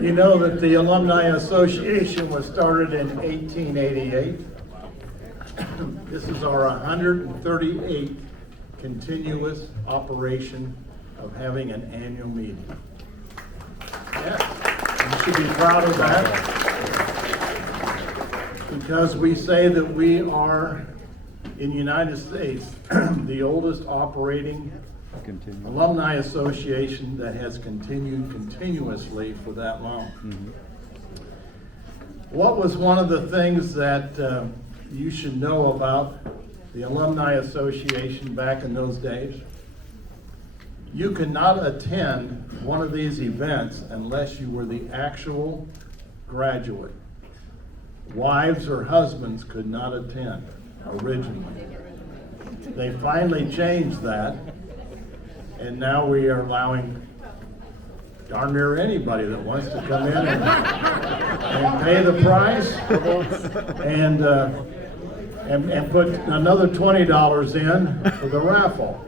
You know that the Alumni Association was started in 1888. This is our 138th continuous operation of having an annual meeting. Yeah, you should be proud of that, because we say that we are, in the United States, the oldest operating alumni association that has continued continuously for that long. Mm-hmm. What was one of the things that you should know about the Alumni Association back in those days? You could not attend one of these events unless you were the actual graduate. Wives or husbands could not attend originally. They finally changed that, and now we are allowing darn near anybody that wants to come in and pay the price and put another $20 in for the raffle.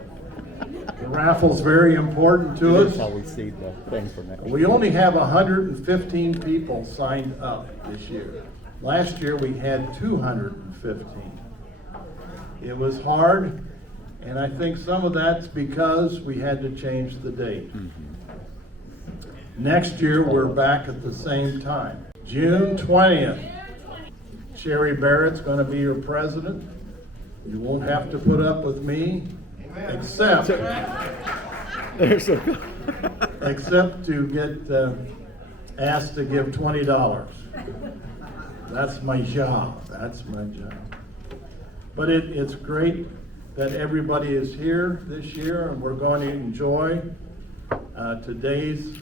The raffle's very important to us. That's how we see the thing for next year. We only have 115 people signed up this year. Last year we had 215. It was hard, and I think some of that's because we had to change the date. Mm-hmm. Next year we're back at the same time. June 20th. Sherry Barrett's going to be your president. You won't have to put up with me, except to get asked to give $20. That's my job. That's my job. But it's great that everybody is here this year, and we're going to enjoy today's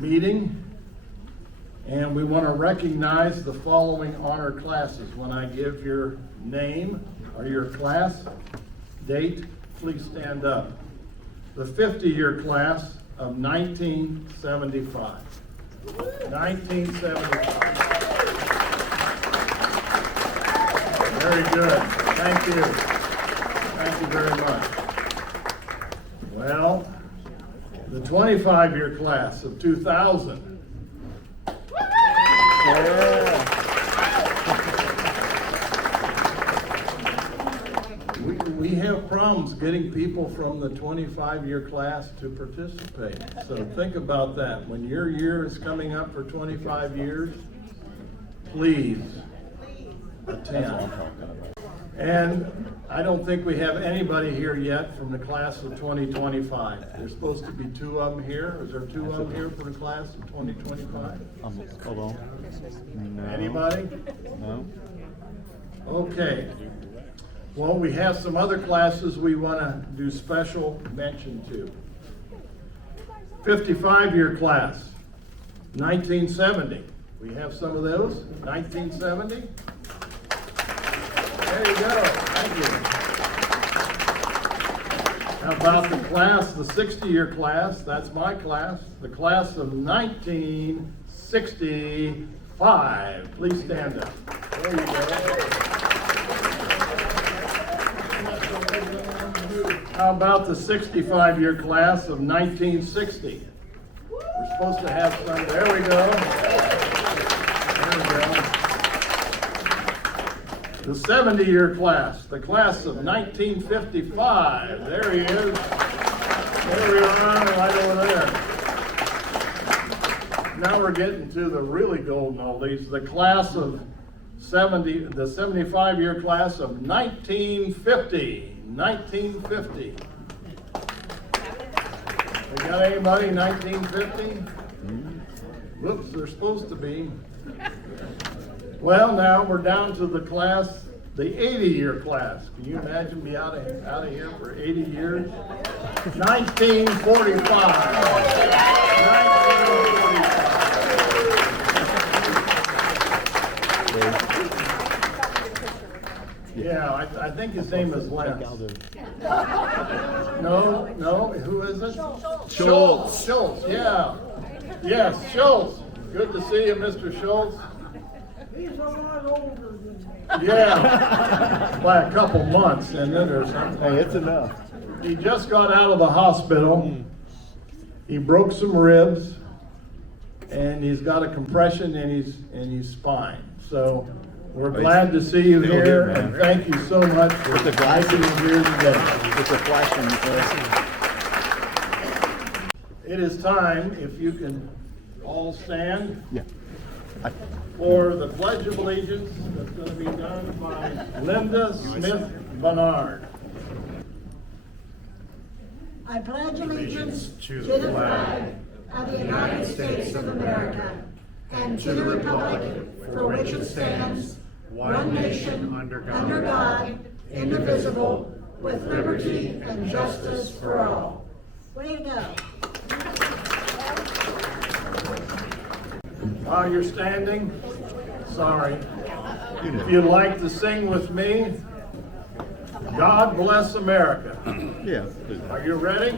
meeting. And we want to recognize the following honor classes. When I give your name or your class date, please stand up. The 50-year class of 1975. 1975. Very good. Thank you. Thank you very much. Well, the 25-year class of 2000. Yeah. We have problems getting people from the 25-year class to participate. So think about that. When your year is coming up for 25 years, please attend. And I don't think we have anybody here yet from the class of 2025. There's supposed to be 2 of them here. Is there 2 of them here for the class of 2025? Hold on. No. Anybody? No. Okay. Well, we have some other classes we want to do special mention to. 55-year class, 1970. We have some of those. 1970. There you go. Thank you. How about the class, the 60-year class? That's my class. The class of 1965. Please stand up. There you go. How about the 65-year class of 1960? We're supposed to have some. There we go. There we go. The 70-year class, the class of 1955. There he is. There we are, right over there. Now we're getting to the really golden oldies. The class of 70, the 75-year class of 1950. 1950. We got anybody 1950? Whoops, they're supposed to be. Well, now we're down to the class, the 80-year class. Can you imagine me out of here for 80 years? 1945. 1945. Yeah, I think his name is Lance. No, who is it? Schultz. Schultz, yeah. Yes, Schultz. Good to see you, Mr. Schultz. He's a lot older than me. Yeah, by a couple months, and then there's something. Hey, it's enough. He just got out of the hospital. He broke some ribs, and he's got a compression in his spine. So we're glad to see you Still here, here, man. and thank you so much for With the glasses. being here today. It's a flashing. It is time, if you can all stand, Yeah. for the Pledge of Allegiance that's going to be done by Linda Smith Bernard. I pledge allegiance to the flag of the United States of America and to the republic for which it stands, one nation, under God, indivisible, with liberty and justice for all. Way to go. While you're standing, sorry, if you'd like to sing with me, God Bless America. Yeah. Are you ready?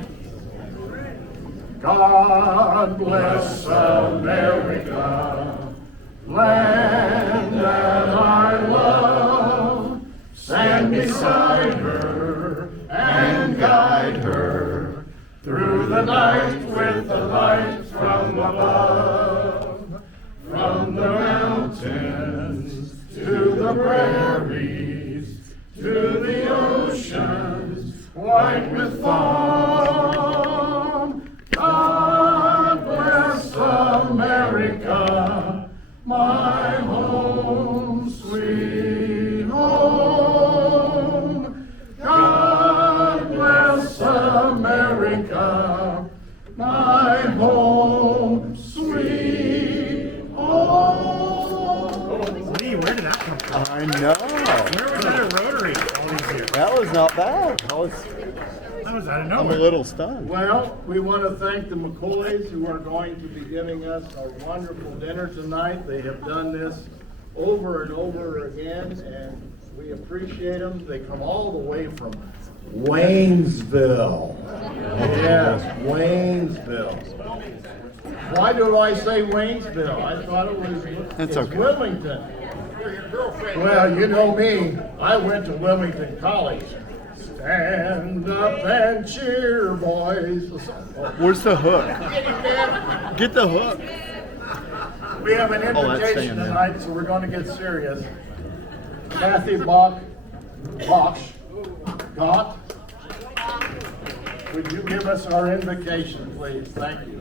God bless America, land that I love. Stand beside her and guide her through the night with the light from above. From the mountains to the prairies, to the oceans white with foam. God bless America, my home, sweet home. God bless America, my home, sweet home. Lee, where did that come from? I know. Where was that at Rotary all these years? That was not bad. That was out of I'm a nowhere. little stunned. Well, we want to thank the McCoys who are going to be giving us a wonderful dinner tonight. They have done this over and over again, and we appreciate them. They come all the way from Waynesville. Yes, Waynesville. Why do I say Waynesville? I thought it was It's okay. Wilmington. Well, you know me, I went to Wilmington College. Stand up and cheer, boys. Where's the hook? Get the hook. We have an Oh, that's invitation staying there. tonight, so we're going to get serious. Kathy Gott, would you give us our invocation, please? Thank you.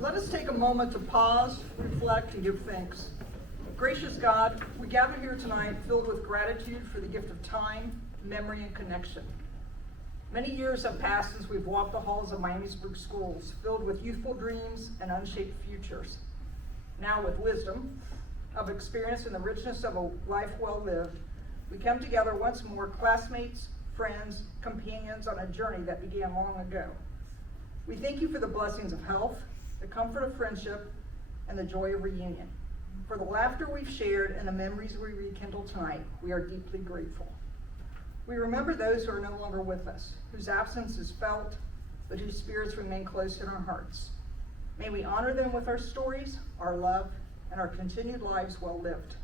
Let us take a moment to pause, reflect, and give thanks. Gracious God, we gather here tonight filled with gratitude for the gift of time, memory, and connection. Many years have passed since we've walked the halls of Miamisburg schools, filled with youthful dreams and unshaped futures. Now, with wisdom of experience and the richness of a life well lived, we come together once more, classmates, friends, companions on a journey that began long ago. We thank you for the blessings of health, the comfort of friendship, and the joy of reunion. For the laughter we've shared and the memories we rekindle tonight, we are deeply grateful. We remember those who are no longer with us, whose absence is felt, but whose spirits remain close in our hearts. May we honor them with our stories, our love, and our continued lives well lived.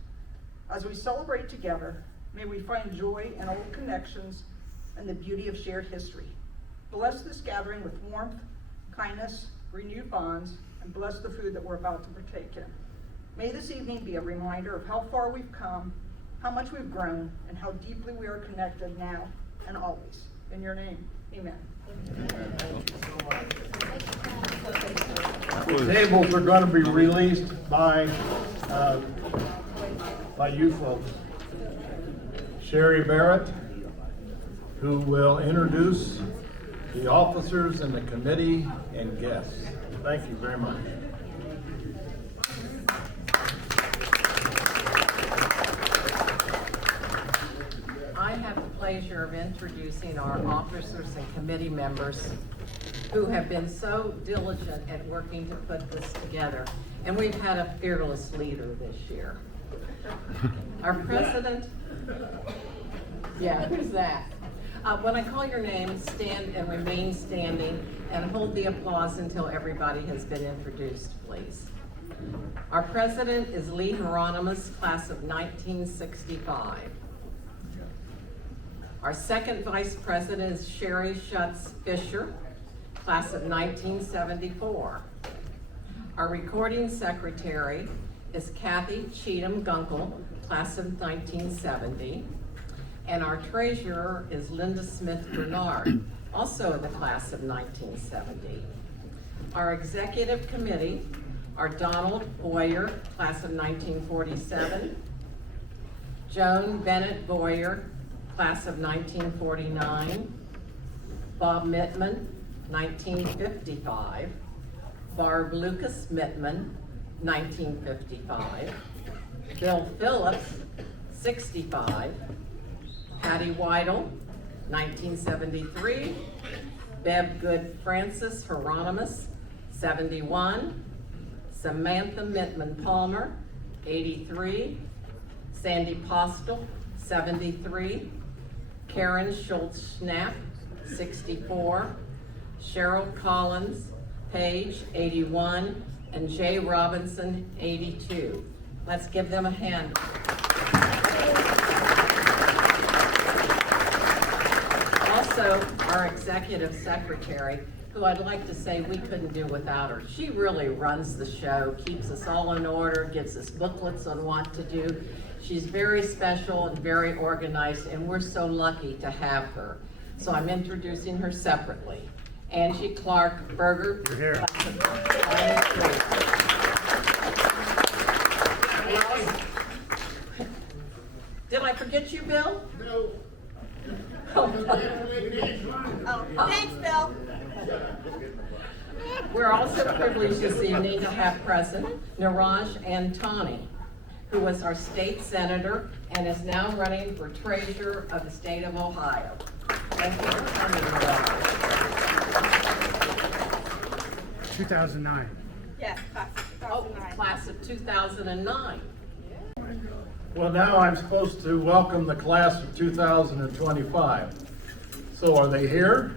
As we celebrate together, may we find joy in old connections and the beauty of shared history. Bless this gathering with warmth, kindness, renewed bonds, and bless the food that we're about to partake in. May this evening be a reminder of how far we've come, how much we've grown, and how deeply we are connected now and always. In your name, amen. The tables are going to be released by you folks. Sherry Barrett, who will introduce the officers and the committee and guests. Thank you very much. I have the pleasure of introducing our officers and committee members who have been so diligent at working to put this together. And we've had a fearless leader this year. Our president, yeah, who's that? When I call your name, stand and remain standing and hold the applause until everybody has been introduced, please. Our president is Lee Hieronymus, class of 1965. Our second vice president is Sherry Schutz Fisher, class of 1974. Our recording secretary is Kathy Cheatham Gunkel, class of 1970. And our treasurer is Linda Smith Bernard, also in the class of 1970. Our executive committee are Donald Boyer, class of 1947, Joan Bennett Boyer, class of 1949, Bob Mittman, 1955, Barb Lucas Mittman, 1955, Bill Phillips, 65, Patty Weidel, 1973, Bev Good Francis Hieronymus, 71, Samantha Mittman Palmer, 83, Sandy Postel, 73, Karen Schultz Schnapp, 64, Cheryl Collins Page, 81, and Jay Robinson, 82. Let's give them a hand. Also, our executive secretary, who I'd like to say we couldn't do without her. She really runs the show, keeps us all in order, gives us booklets on what to do. She's very special and very organized, and we're so lucky to have her. So I'm introducing her separately. Angie Clark Berger. You're here. Did I forget you, Bill? Oh, thanks, Bill. We're also privileged this evening to have present Niraj Antani, who was our state senator and is now running for treasurer of the state of Ohio. Thank you for coming, Niraj. 2009. Yes, class of Oh, 2009. class of 2009. Well, now I'm supposed to welcome the class of 2025. So are they here?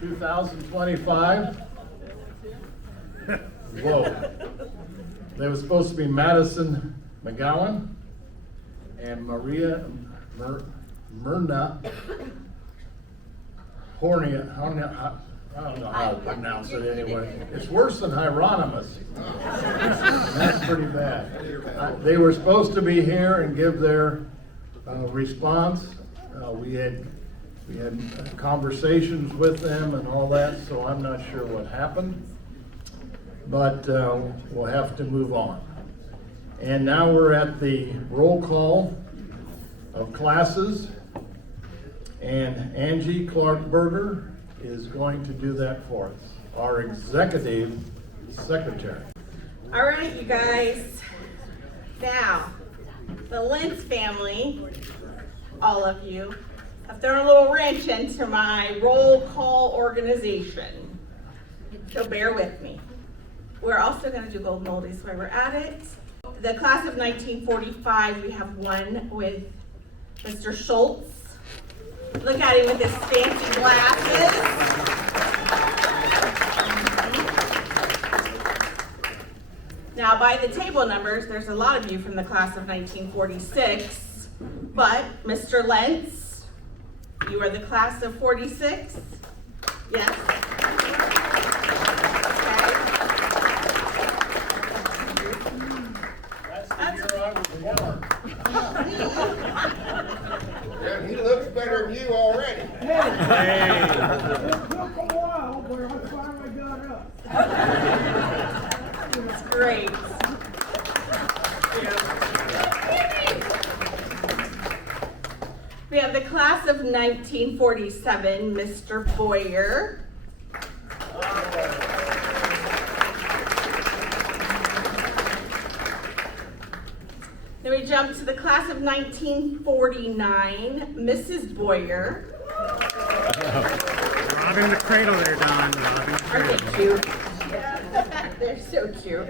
2025? Whoa. They were supposed to be Madison McGowan and Maria Myrna Hornia. I don't know how to pronounce it anyway. It's worse than Hieronymus. That's pretty bad. They were supposed to be here and give their response. We had conversations with them and all that, so I'm not sure what happened. But we'll have to move on. And now we're at the roll call of classes. And Angie Clark Berger is going to do that for us, our executive secretary. All right, you guys. Now, the Lentz family, all of you, have thrown a little wrench into my roll call organization. So bear with me. We're also going to do golden oldies while we're at it. The class of 1945, we have one with Mr. Schultz. Look at him with his fancy glasses. Now, by the table numbers, there's a lot of you from the class of 1946, but Mr. Lentz, you are the class of 46? Yes? That's the year I was born. Yeah, he looks better than you already. That's great. We have the class of 1947, Mr. Boyer. Then we jump to the class of 1949, Mrs. Boyer. Robbing the cradle there, Don. Robbing the Aren't cradle. they cute? They're so cute.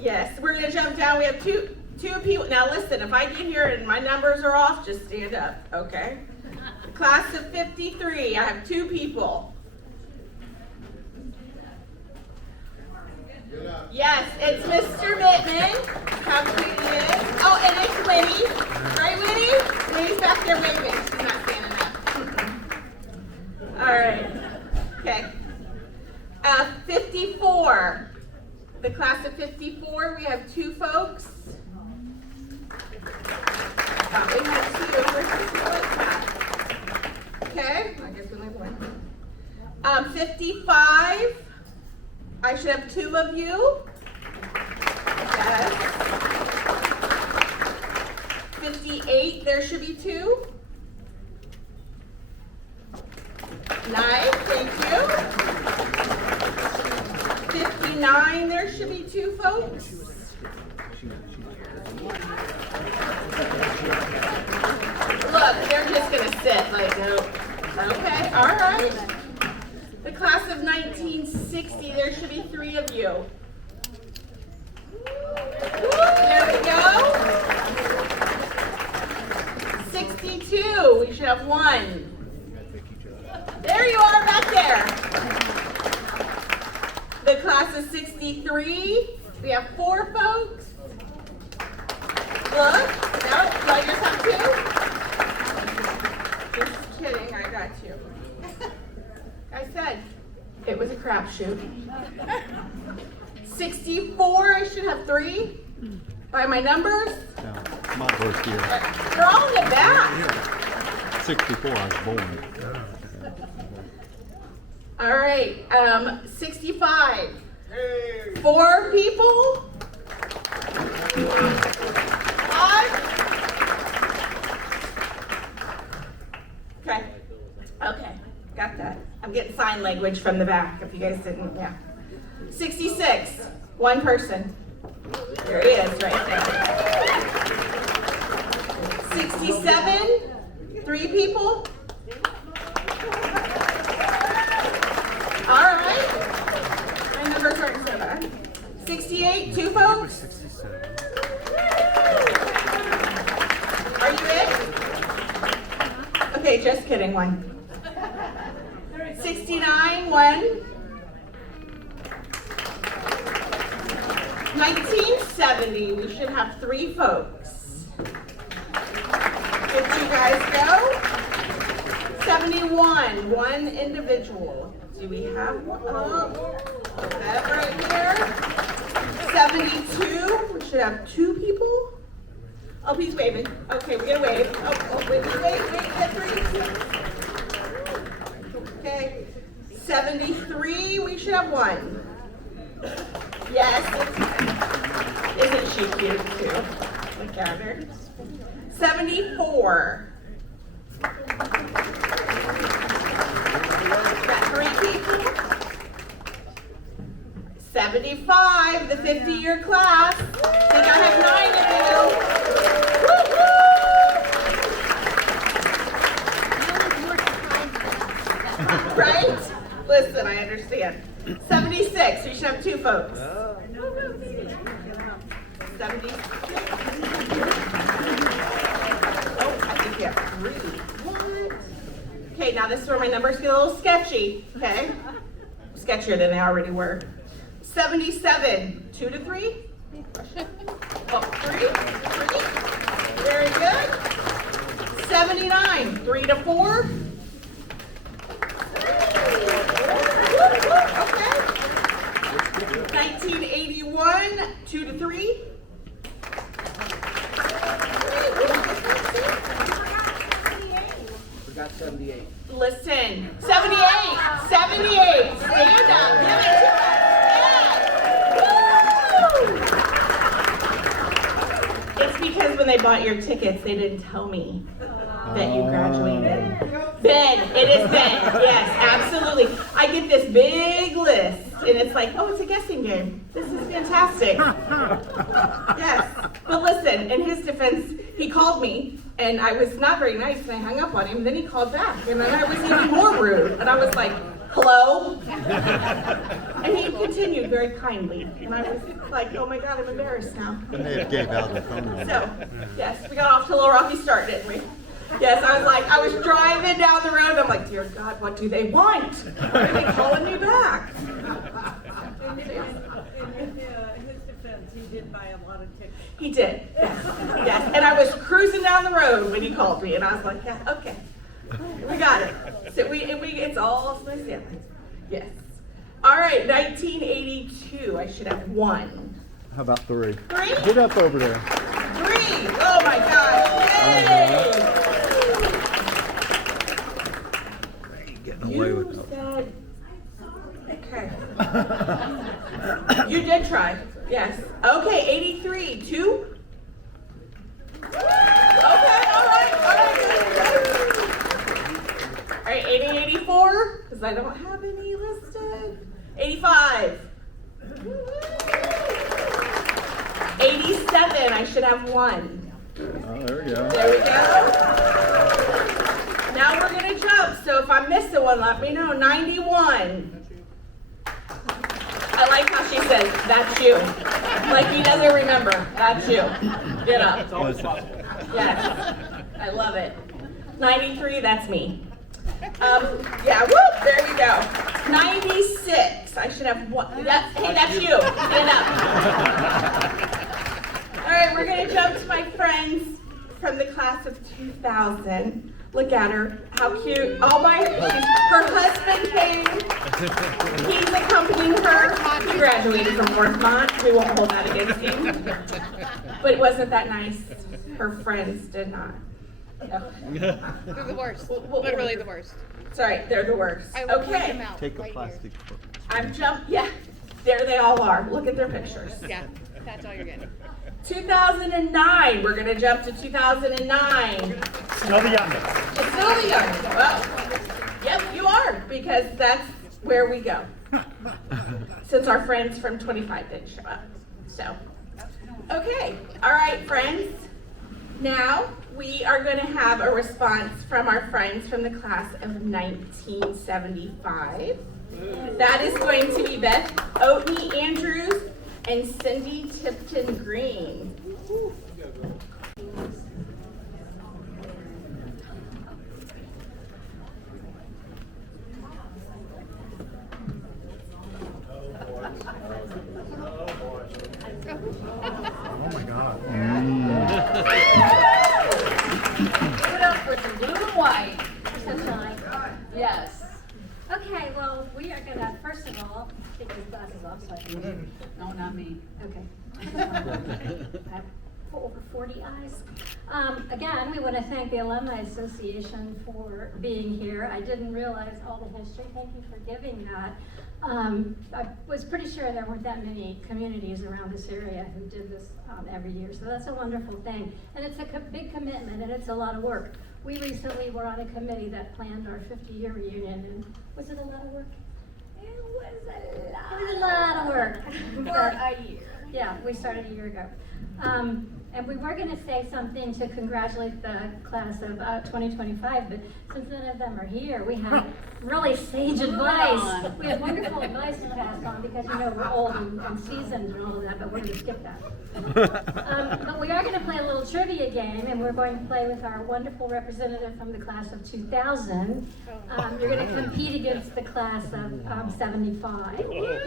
Yes, we're gonna jump down. We have two people. Now listen, if I get here and my numbers are off, just stand up, okay? Class of 53, I have two people. Yes, it's Mr. Mittman. How sweet he is. Oh, and it's Winnie. Right, Winnie? Winnie's back there waving. She's not standing up. All right. Okay. 54. The class of 54, we have 2 folks. We have 2. Okay, I guess we only have 1. 55, I should have 2 of you. Yes. 58, there should be 2. Nice, thank you. 59, there should be 2 folks. Look, they're just gonna sit like, nope. Okay, all right. The class of 1960, there should be 3 of you. There we go. 62, we should have 1. There you are back there. The class of 63, we have 4 folks. Look, no, you just have 2? Just kidding, I got you. I said, it was a crapshoot. 64, I should have 3 by my numbers. No, my birthday. They're all in the back. 64, I was born. All right, 65. 4 people. 5. Okay. Okay, got that. I'm getting sign language from the back, if you guys didn't, yeah. 66, 1 person. There he is, right there. 67, 3 people. All right. My numbers aren't so bad. 68, 2 folks. 67. Are you in? Okay, just kidding, 1. 69, 1. 1970, we should have 3 folks. Did you guys go? 71, 1 individual. Do we have one? That right here. 72, we should have 2 people. Oh, he's waving. Okay, we're gonna wave. Oh, wait, get 3. Okay. 73, we should have 1. Yes. Isn't she cute too? Look at her. 74. Got 3 people. 75, the 50-year class. I think I have 9 of you. Right? Listen, I understand. 76, we should have 2 folks. 76. Oh, I think we have 3. What? Okay, now this is where my numbers get a little sketchy, okay? Sketchier than they already were. 77, 2 to 3? Oh, 3? Very good. 79, 3 to 4? Okay. 1981, 2 to 3? Forgot 78. Listen, 78, 78, stand up, give it to us. Yes. Woo! It's because when they bought your tickets, they didn't tell me that you graduated. Ben, it is Ben, yes, absolutely. I get this big list, and it's like, oh, it's a guessing game. This is fantastic. Yes, but listen, in his defense, he called me, and I was not very nice, and I hung up on him, and then he called back, and then I was even more rude, and I was like, hello? And he continued very kindly, and I was like, oh my God, I'm embarrassed now. And they gave out the phone number. So, yes, we got off to a little rocky start, didn't we? Yes, I was driving down the road, and I'm like, dear God, what do they want? Why are they calling me back? In his defense, he did buy a lot of tickets. He did, yes. And I was cruising down the road when he called me, and I was like, yeah, okay, we got it. So it's all smooth sailing. Yes. All All right, 1982. I should have 1. How about 3? 3? Get up over there. 3. Oh my gosh. Yay! Getting away with You it. said, okay. You did try, yes. Okay, 83, 2? Okay, all right. All right, 80, 84, because I don't have any listed. 85. 87, I should have 1. Oh, there we go. There we go. Now we're gonna jump, so if I'm missing one, let me know. 91. I like how she says, that's you. Like he doesn't remember. That's you. Get up. Yes. I love it. 93, that's me. Yeah, whoop, there we go. 96, I should have 1. Hey, that's you. Stand up. All right, we're gonna jump to my friends from the class of 2000. Look at her, how cute. Her husband came. He's accompanying her. He graduated from Northmont. We won't hold that against you. But wasn't that nice? Her friends did not. They're the worst. Literally the worst. Sorry, they're the worst. I will point them Okay, out. Take a right plastic. yeah, there they all are. Look at their pictures. Here. Yeah, that's all you're getting. 2009, we're gonna jump to 2009. Still the youngest. It's still the youngest. Well, yep, you are, because that's where we go. Since our friends from 25 didn't show up. So, okay. All right, friends. Now we are going to have a response from our friends from the class of 1975. That is going to be Beth Oatney Andrews and Cindy Tipton Green. Oh my God. Put up with the blue and white. Sunshine. Yes. Okay, well, we are gonna, first of all, take these glasses off so I can. No, not me. Okay. I have over 40 eyes. Again, we want to thank the Alumni Association for being here. I didn't realize all the history. Thank you for giving that. I was pretty sure there weren't that many communities around this area who did this every year, so that's a wonderful thing. And it's a big commitment, and it's a lot of work. We recently were on a committee that planned our 50-year reunion, and was it a lot of work? It was a lot of work. For a year. Yeah, we started a year ago. And we were going to say something to congratulate the class of 2025, but since none of them are here, we have really sage advice. We have wonderful advice to pass on because, you know, we're old and seasoned and all of that, but we're going to skip that. But we are going to play a little trivia game, and we're going to play with our wonderful representative from the class of 2000. You're going to compete against the class of 75.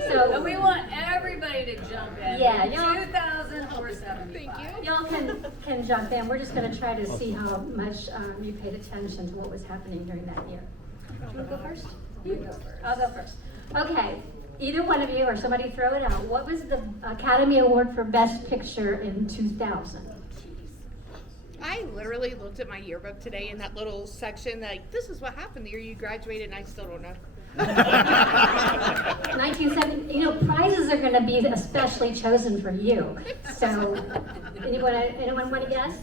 So we want everybody to jump in. Yeah, 2000 or 75. Thank you. Y'all can jump in. We're just going to try to see how much you paid attention to what was happening during that year. Do you want to go first? You go first. I'll go first. Okay. Either one of you or somebody throw it out. What was the Academy Award for Best Picture in 2000? I literally looked at my yearbook today in that little section, like, this is what happened the year you graduated, and I still don't know. 1970. You know, prizes are going to be especially chosen for you. So, anyone want to guess?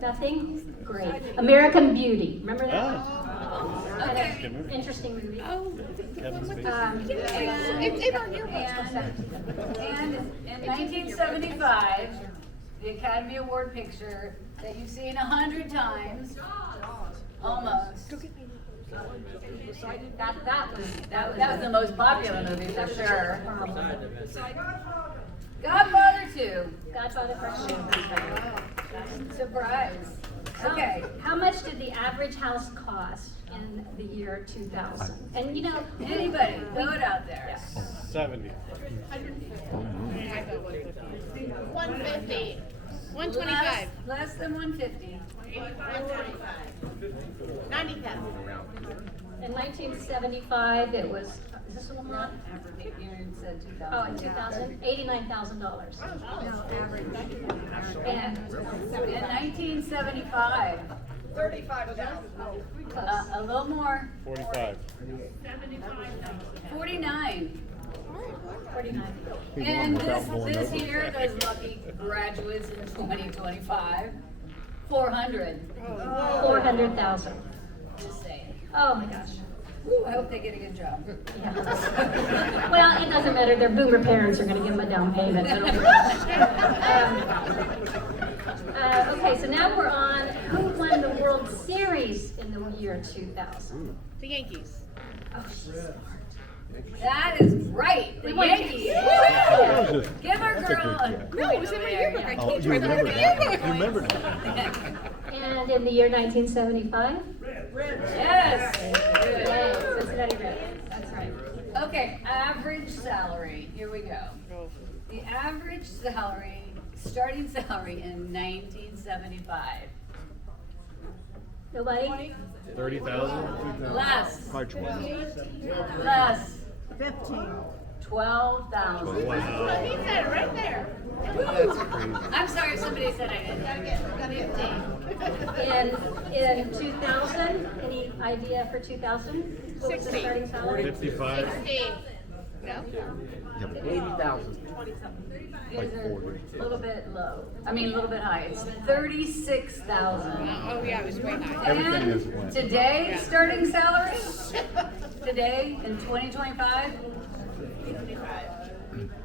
Nothing? Great. American Beauty. Remember that? Okay. Interesting movie. Oh, And in 1975, the Academy Award picture that you've seen 100 times, almost. That was the most popular movie for sure. Godfather 2. Godfather Part 2. Surprise. Okay. How much did the average house cost in the year 2000? And you know, Anybody, throw it out there. 70. 150. 125. Less than 150. 125. 90,000. In 1975, it was, is this a little No, not? you said 2000. Oh, in 2000, $89,000. And In 1975, 35,000. a little more, 45. 49. 49. And this year, those lucky graduates in 2025, 400. 400,000. Just saying. Oh my gosh. Woo, I hope they get a good job. Yeah. Well, it doesn't matter. Their boomer parents are going to give them a down payment. Okay, so now we're on who won the World Series in the year 2000. The Yankees. Oh, she's smart. That is right, the We won. Yankees. Yeah. Woo! Give her girl a No, it was in my yearbook. I Oh, can't you remember remember the that? yearbook. You remember that? And in the year 1975? Yes. Yay, Cincinnati Reds. That's right. Okay, average salary. Here we go. The average salary, starting salary in 1975. Nobody? 30,000? Less. By 20. Less. 15. 12,000. Wow. He said it right there. That's crazy. I'm sorry, somebody said I didn't. 15. In 2000, any idea for 2000? What was the 60. starting salary? 55. 60. No? Yep. 80,000. Like Is 40. a little bit low. I mean, a little bit high. It's 36,000. Oh, yeah, it was way high. Everything And is went. today's starting salary, today in 2025,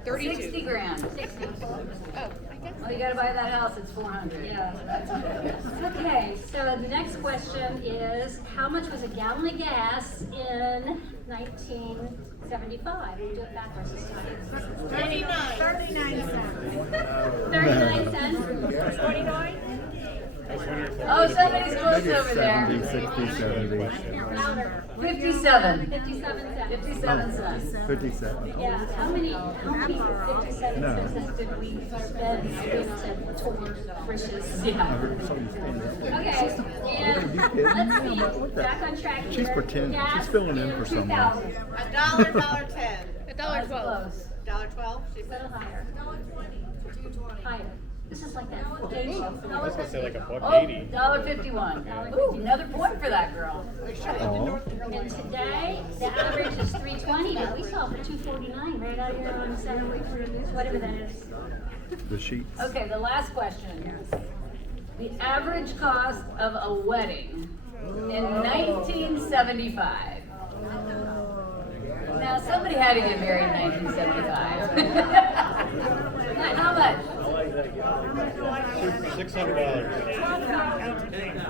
32. 60 grand. 60. Oh, I guess. Well, you gotta buy that house, it's 400. Yeah. Okay, so the next question is, how much was a gallon of gas in 1975? We'll do it backwards this time. 39 cents. 39 cents? 29? Oh, somebody's close Maybe over there. 70, 60, 70. Louder. 57. 57 cents. 57 cents. 57. Yeah, how many 57 No. cents did we spend toward Frisch's? Yeah. Okay, and let's see, back on track here. She's pretending. Gas She's filling in in for someone. 2000. $1.10. $1.12. Close. $1.12? A little higher. Higher. This is like that game show. I was gonna say like a Oh, $1.80. $1.51. Ooh, another point for that girl. Oh, And today, the average is 320, but we saw for 249 right out here on Center whatever that is. the sheets. Okay, the last question. The average cost of a wedding in 1975. Now, somebody had to get married in 1975. How much? $600.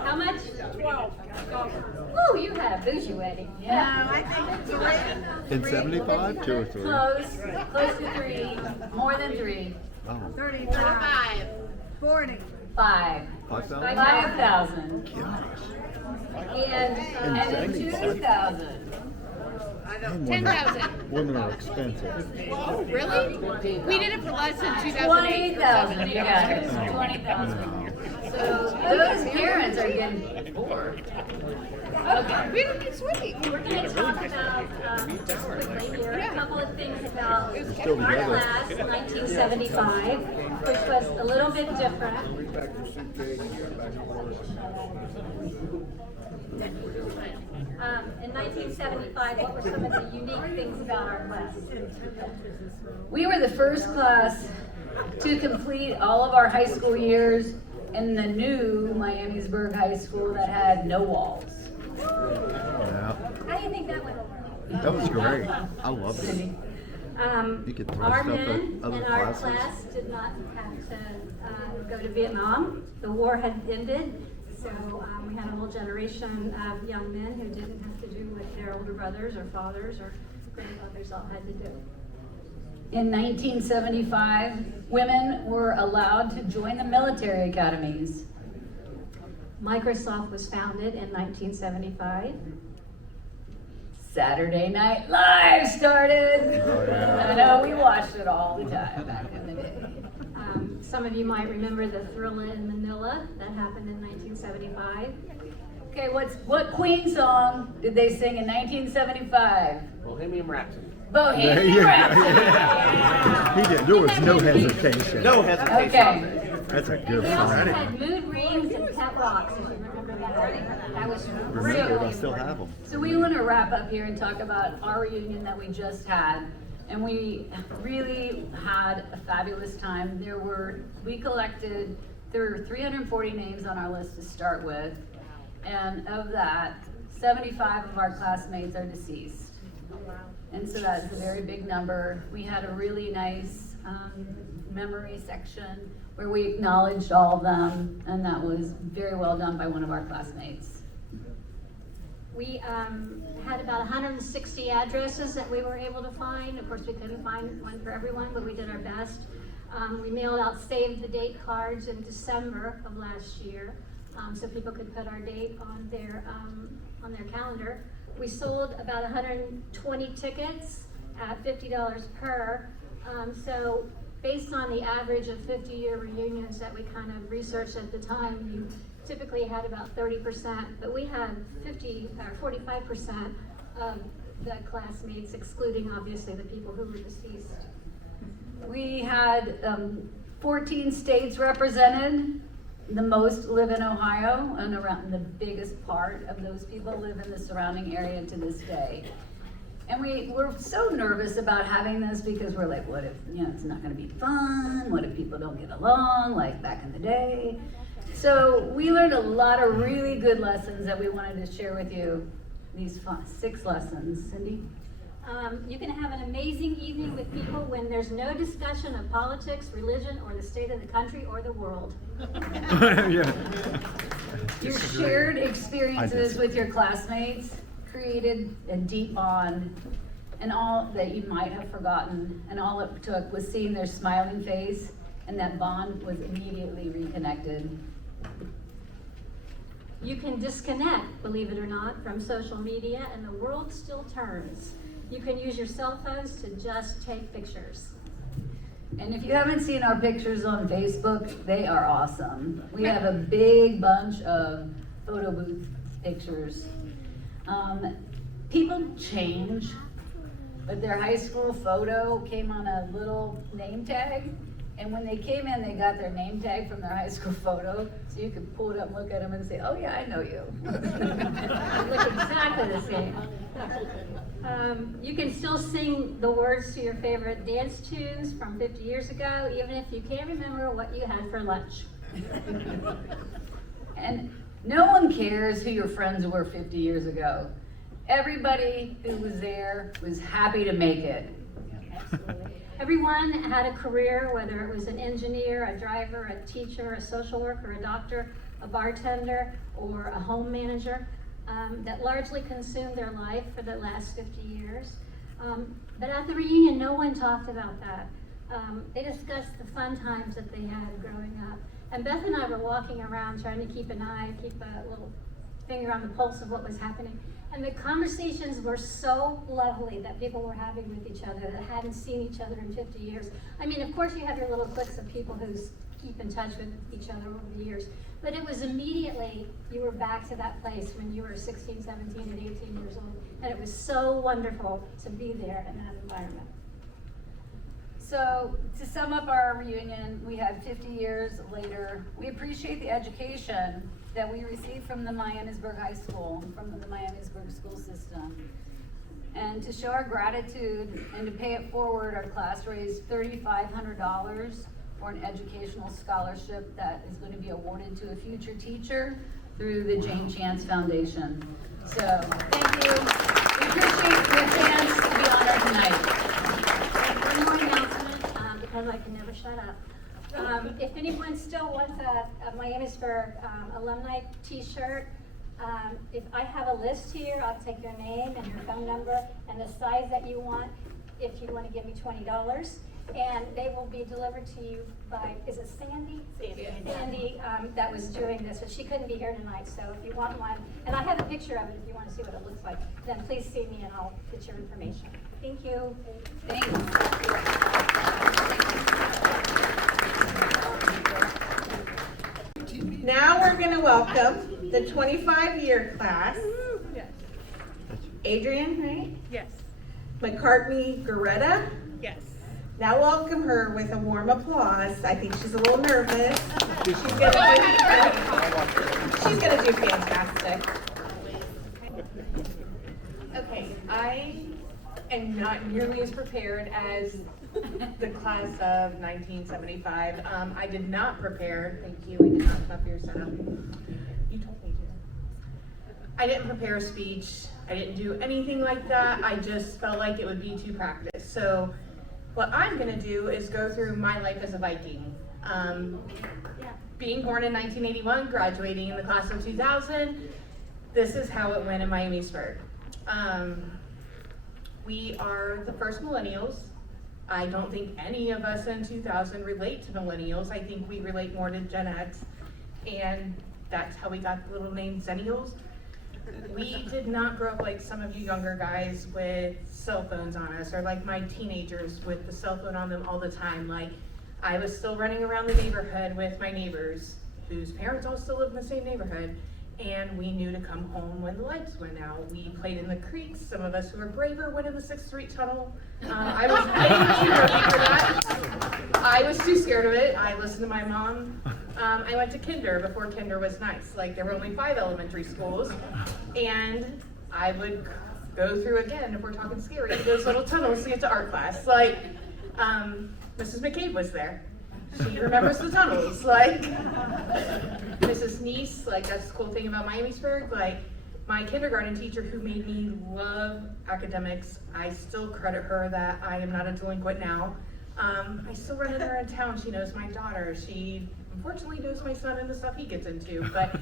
How much? 12. Ooh, you had a bougie wedding. Yeah. I think In 75, 2 or 3. Close. Close to 3. More than 3. Oh, 35. 40. 5. 5,000? 5,000. Gosh. And in 2000. And 10,000. Women are expensive. Oh, really? We did it for less than 2008. 20,000, you guys. 20,000. So those parents are getting bored. Okay. We didn't get sweet. We're going to talk about, just quickly here, a couple of things about still our together. class, 1975, which was a little bit different. In 1975, what were some of the unique things about our class? We were the first class to complete all of our high school years in the new Miamisburg High School that had no walls. Yeah. How do you think that went over? That was great. I loved it. You could throw Our stuff at men other in our classes. class did not have to go to Vietnam. The war had ended, so we had a whole generation of young men who didn't have to do what their older brothers or fathers or grandfathers all had to do. In 1975, women were allowed to join the military academies. Microsoft was founded in 1975. Saturday Night Live started. Oh, yeah. I know, we watched it all the time back in the day. Some of you might remember the Thrilla in Manila that happened in 1975. Okay, what Queen song did they sing in 1975? Bohemian Rhapsody. Bohemian Rhapsody. He did. There was no hesitation. No hesitation. Okay. That's a good We also one. had mood rings and pet rocks, if you remember that. That was Remember, really I still have them. So we want to wrap up here and talk about our reunion that we just had. And we really had a fabulous time. There were 340 names on our list to start with. And of that, 75 of our classmates are deceased. And so that's a very big number. We had a really nice memory section where we acknowledged all of them, and that was very well done by one of our classmates. We had about 160 addresses that we were able to find. Of course, we couldn't find one for everyone, but we did our best. We mailed out save the date cards in December of last year, so people could put our date on their calendar. We sold about 120 tickets at $50 per. So based on the average of 50-year reunions that we kind of researched at the time, you typically had about 30%, but we had 45% of the classmates, excluding obviously the people who were deceased. We had 14 states represented. The most live in Ohio, and around the biggest part of those people live in the surrounding area to this day. And we were so nervous about having this because we're like, what if, it's not gonna be fun? What if people don't get along like back in the day? So we learned a lot of really good lessons that we wanted to share with you. These 6 lessons. Cindy? You can have an amazing evening with people when there's no discussion of politics, religion, or the state of the country or the world. Yeah. Your shared experiences with your classmates created a deep bond, and all that you might have forgotten, and all it took was seeing their smiling face, and that bond was immediately reconnected. You can disconnect, believe it or not, from social media, and the world still turns. You can use your cell phones to just take pictures. And if you haven't seen our pictures on Facebook, they are awesome. We have a big bunch of photo booth pictures. People change, but their high school photo came on a little name tag. And when they came in, they got their name tag from their high school photo, so you could pull it up, look at them, and say, "Oh yeah, I know you." They look exactly the same. You can still sing the words to your favorite dance tunes from 50 years ago, even if you can't remember what you had for lunch. And no one cares who your friends were 50 years ago. Everybody who was there was happy to make it. Absolutely. Everyone had a career, whether it was an engineer, a driver, a teacher, a social worker, a doctor, a bartender, or a home manager, that largely consumed their life for the last 50 years. But at the reunion, no one talked about that. They discussed the fun times that they had growing up. And Beth and I were walking around trying to keep a little finger on the pulse of what was happening. And the conversations were so lovely that people were having with each other that hadn't seen each other in 50 years. I mean, of course you have your little cliques of people who keep in touch with each other over the years, but it was immediately, you were back to that place when you were 16, 17, and 18 years old. And it was so wonderful to be there in that environment. So to sum up our reunion, we had 50 years later. We appreciate the education that we received from the Miamisburg High School, from the Miamisburg school system. And to show our gratitude and to pay it forward, our class raised $3,500 for an educational scholarship that is going to be awarded to a future teacher through the Jane Chance Foundation. So thank you. We appreciate your chance to be honored tonight. One more announcement, because I can never shut up. If anyone still wants a Miamisburg alumni t-shirt, if I have a list here, I'll take your name and your phone number and the size that you want, if you want to give me $20. And they will be delivered to you by, is it Sandy? Sandy, that was doing this, but she couldn't be here tonight, so if you want one, and I have a picture of it if you want to see what it looks like, then please see me and I'll get your information. Thank you. Now we're going to welcome the 25-year class, Yes. Adrian, right? Yes. McCartney Goretta. Yes. Now welcome her with a warm applause. I think she's a little nervous. She's gonna do fantastic. Okay, I am not nearly as prepared as the class of 1975. I did not prepare, thank you, I did not stop your setup. You told me to. I didn't prepare a speech. I didn't do anything like that. I just felt like it would be too practiced. So what I'm gonna do is go through my life as a Viking. Being born in 1981, graduating in the class of 2000, this is how it went in Miamisburg. We are the first millennials. I don't think any of us in 2000 relate to millennials. I think we relate more to Gen X, and that's how we got the little name Zennials. We did not grow up like some of you younger guys with cell phones on us, or like my teenagers with the cell phone on them all the time. Like, I was still running around the neighborhood with my neighbors, whose parents all still live in the same neighborhood, and we knew to come home when the lights went out. We played in the creeks. Some of us who were braver went in the 6th Street Tunnel. I was way too early for that. I was too scared of it. I listened to my mom. I went to kinder before kinder was nice. Like, there were only 5 elementary schools, and I would go through again, if we're talking scary, those little tunnels to get to art class. Like, Mrs. McCabe was there. She remembers the tunnels. Like, Mrs. Neese, like, that's the cool thing about Miamisburg. Like, my kindergarten teacher who made me love academics, I still credit her that I am not a delinquent now. I still run into her in town. She knows my daughter. She unfortunately knows my son and the stuff he gets into, but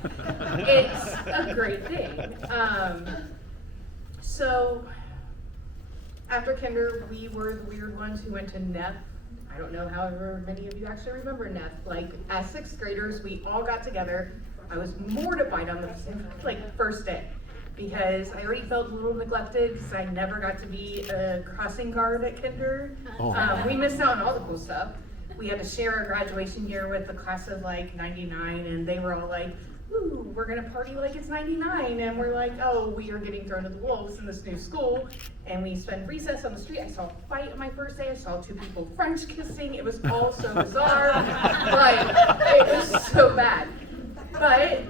it's a great thing. So after kinder, we were the weird ones who went to NEP. I don't know however many of you actually remember NEP. Like, as 6th graders, we all got together. I was mortified on the first day, because I already felt a little neglected because I never got to be a crossing guard at kinder. We missed out on all the cool stuff. We had to share our graduation year with the class of like 99, and they were all like, ooh, we're gonna party like it's 99, and we're like, oh, we are getting thrown to the wolves in this new school, and we spent recess on the street. I saw a fight on my first day. I saw 2 people French kissing. It was all so bizarre. Like, it was so bad. But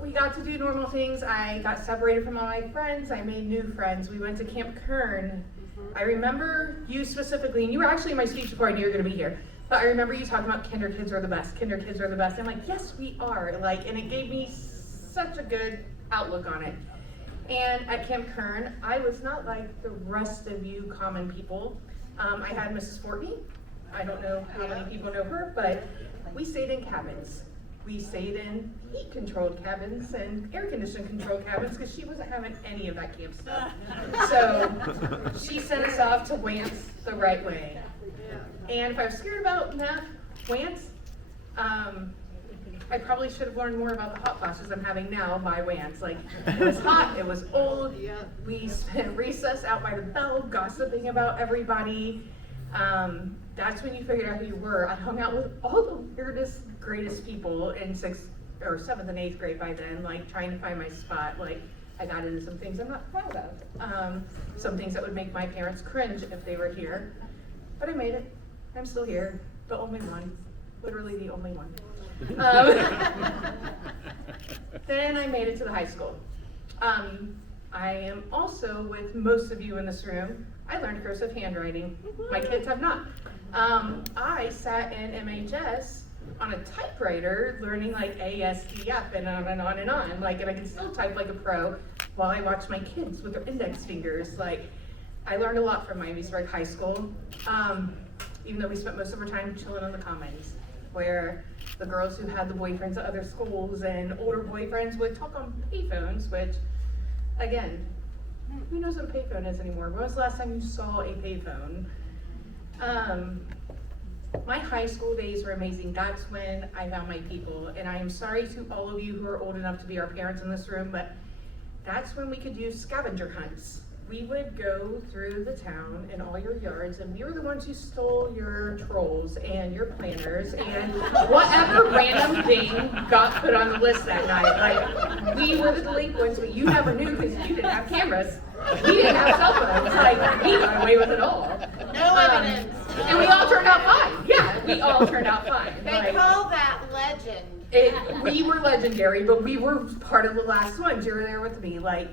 we got to do normal things. I got separated from all my friends. I made new friends. We went to Camp Kern. I remember you specifically, and you were actually in my speech before I knew you were gonna be here. But I remember you talking about kinder kids are the best, kinder kids are the best. I'm like, yes, we are. Like, and it gave me such a good outlook on it. And at Camp Kern, I was not like the rest of you common people. I had Mrs. Fortney. I don't know how many people know her, but we stayed in cabins. We stayed in heat-controlled cabins and air-conditioned controlled cabins because she wasn't having any of that camp stuff. So she sent us off to Wance the right way. And if I was scared about Wance, I probably should have learned more about the hot flashes I'm having now by Wance. Like, it was hot, it was old. We spent recess out by the bell gossiping about everybody. That's when you figured out who you were. I hung out with all the weirdest, greatest people in 6th or 7th and 8th grade by then, like trying to find my spot. Like, I got into some things I'm not proud of. Some things that would make my parents cringe if they were here. But I made it. I'm still here. The only one. Literally the only one. Then I made it to the high school. I am also, with most of you in this room, I learned cursive handwriting. My kids have not. I sat in MHS on a typewriter learning like ASDF and on and on and on. Like, and I can still type like a pro while I watch my kids with their index fingers. Like, I learned a lot from Miamisburg High School, even though we spent most of our time chilling on the commons, where the girls who had the boyfriends at other schools and older boyfriends would talk on payphones, which, again, who knows what a payphone is anymore? When was the last time you saw a payphone? My high school days were amazing. That's when I found my people. And I am sorry to all of you who are old enough to be our parents in this room, but that's when we could do scavenger hunts we would go through the town and all your yards, and we were the ones who stole your trolls and your planters and whatever random thing got put on the list that night. Like, we were the delinquents, but you never knew because you didn't have cameras. We didn't have cell phones. Like, we got away with it all. No evidence. And we all turned out fine. Yeah, we all turned out fine. They Like, call that legend. we were legendary, but we were part of the last ones. You were there with me. Like,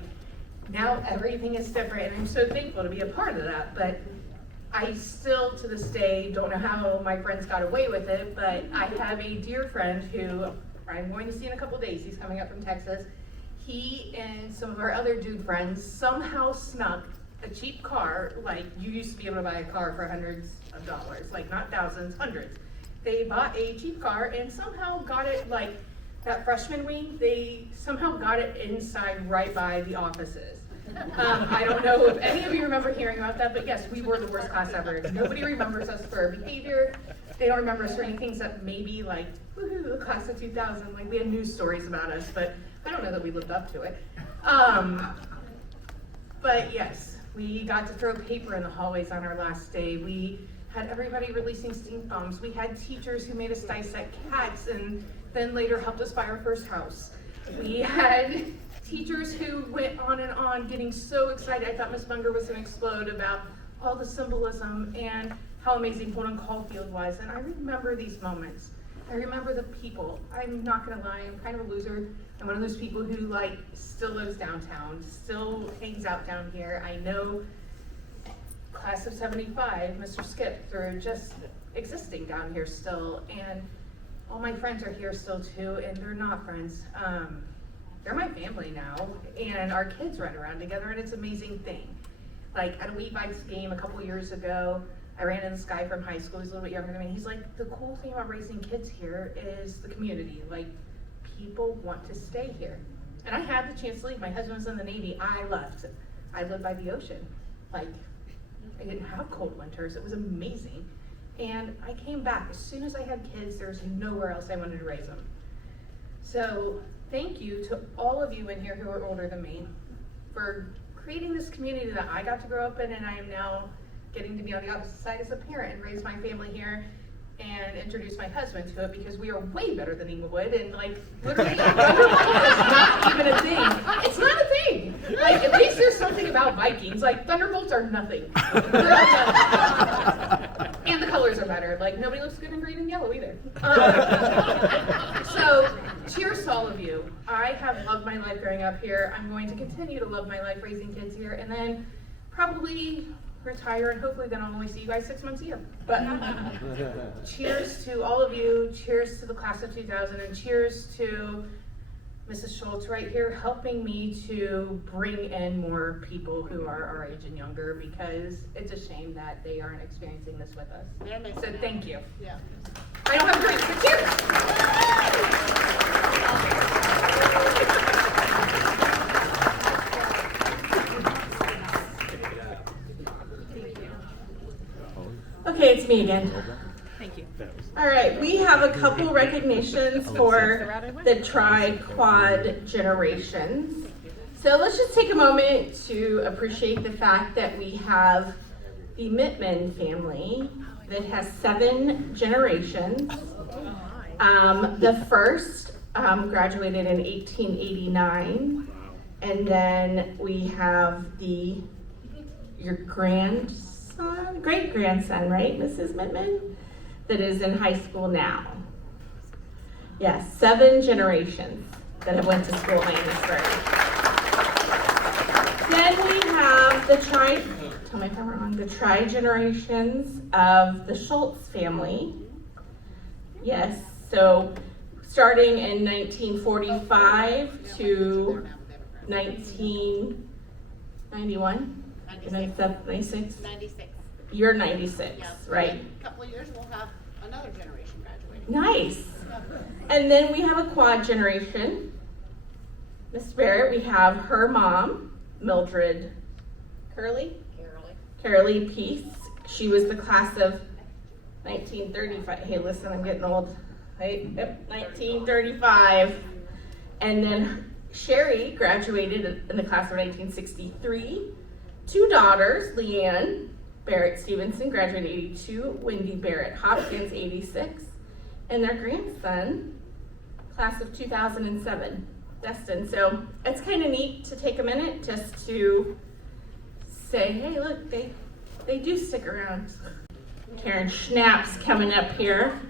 now everything is different, and I'm so thankful to be a part of that. But I still, to this day, don't know how my friends got away with it. But I have a dear friend who I'm going to see in a couple days. He's coming up from Texas. He and some of our other dude friends somehow snuck a cheap car. Like, you used to be able to buy a car for hundreds of dollars, like not thousands, hundreds. They bought a cheap car and somehow got it, like, that freshman wing, they somehow got it inside right by the offices. I don't know if any of you remember hearing about that, but yes, we were the worst class ever. Nobody remembers us for our behavior. They don't remember us for anything except maybe like, woohoo, the class of 2000. Like, we had news stories about us, but I don't know that we lived up to it. But yes, we got to throw paper in the hallways on our last day. We had everybody releasing stink bombs. We had teachers who made us dissect cats and then later helped us buy our first house. We had teachers who went on and on getting so excited. I thought Miss Munger was gonna explode about all the symbolism and how amazing Holden Caulfield was. And I remember these moments. I remember the people. I'm not gonna lie, I'm kind of a loser. I'm one of those people who like still lives downtown, still hangs out down here. I know class of 75, Mr. Skip, through just existing down here still. And all my friends are here still too, and they're not friends. They're my family now, and our kids run around together, and it's an amazing thing. Like, at a Wheat Bikes game a couple years ago, I ran into this guy from high school. He's a little bit younger than me. He's like, the cool thing about raising kids here is the community. Like, people want to stay here. And I had the chance to leave. My husband was in the Navy. I left. I lived by the ocean. Like, I didn't have cold winters. It was amazing. And I came back. As soon as I had kids, there was nowhere else I wanted to raise them. So thank you to all of you in here who are older than me for creating this community that I got to grow up in, and I am now getting to be on the opposite side as a parent and raise my family here and introduce my husband to it, because we are way better than Inglewood, and like literally Thunderbolt is not even a thing. It's not a thing. Like, at least there's something about Vikings. Like, Thunderbolts are nothing. They're nothing. And the colors are better. Like, nobody looks good in green and yellow either. So cheers to all of you. I have loved my life growing up here. I'm going to continue to love my life raising kids here, and then probably retire, and hopefully then I'll only see you guys 6 months a year. But cheers to all of you, cheers to the class of 2000, and cheers to Mrs. Schultz right here helping me to bring in more people who are our age and younger, because it's a shame that they aren't experiencing this with us. So thank you. Yeah. I don't have drinks, but Okay, it's me again. thank you. All right, we have a couple recognitions for the tri-quad generations. So let's just take a moment to appreciate the fact that we have the Mittman family that has 7 generations. The first graduated in 1889, and then we have your grandson, great-grandson, right, Mrs. Mittman, that is in high school now. Yes, 7 generations that have went to school at Miamisburg. Then we have the tri-generations of the Schultz family. Yes, so starting in 1945 to 1991, 96? 96. You're 96, Yeah, right? In a couple of years, we'll have another generation graduating. Nice. And then we have a quad generation. Miss Barrett, we have her mom, Mildred Curley Peace. She was the class of 1935. Hey, listen, I'm getting old. Right? Yep, 1935. And then Sherry graduated in the class of 1963. 2 daughters, Leanne Barrett Stevenson, graduated 82, Wendy Barrett Hopkins, 86, and their grandson, class of 2007, Destin. So it's kind of neat to take a minute just to say, hey, look, they do stick around. Karen Schnapp's coming up here.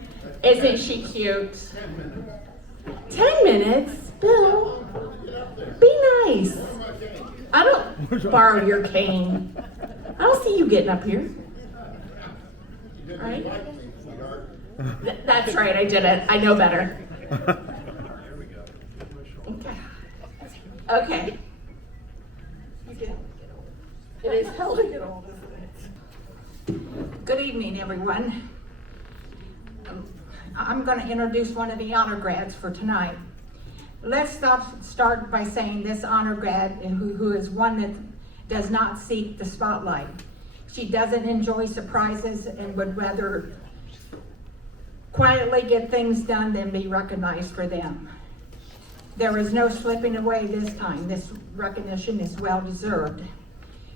Isn't she cute? 10 minutes? Bill, be nice. I don't borrow your cane. I don't see you getting up here. Right? That's right, I did it. I know better. Okay. It is hell to get old, isn't it? Good evening, everyone. I'm going to introduce one of the honor grads for tonight. Let's start by saying this honor grad, who is one that does not seek the spotlight. She doesn't enjoy surprises and would rather quietly get things done than be recognized for them. There is no slipping away this time. This recognition is well deserved.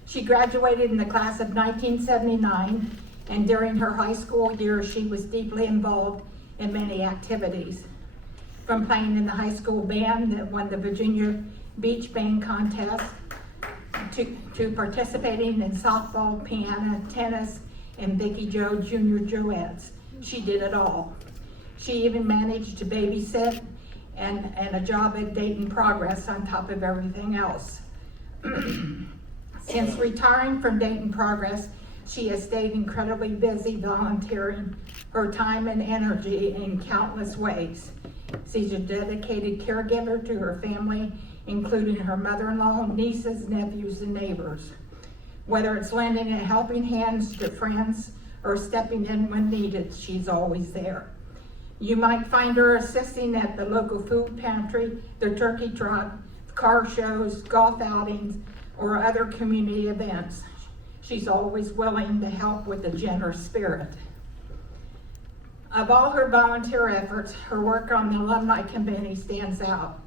She graduated in the class of 1979, and during her high school years, she was deeply involved in many activities. From playing in the high school band that won the Virginia Beach Band Contest, to participating in softball, piano, tennis, and Vicki Joe Junior Joettes. She did it all. She even managed to babysit and a job at Dayton Progress on top of everything else. Since retiring from Dayton Progress, she has stayed incredibly busy volunteering her time and energy in countless ways. She's a dedicated caregiver to her family, including her mother-in-law, nieces, nephews, and neighbors. Whether it's lending a helping hand to friends or stepping in when needed, she's always there. You might find her assisting at the local food pantry, the turkey trot, car shows, golf outings, or other community events. She's always willing to help with a generous spirit. Of all her volunteer efforts, her work on the Alumni Committee stands out.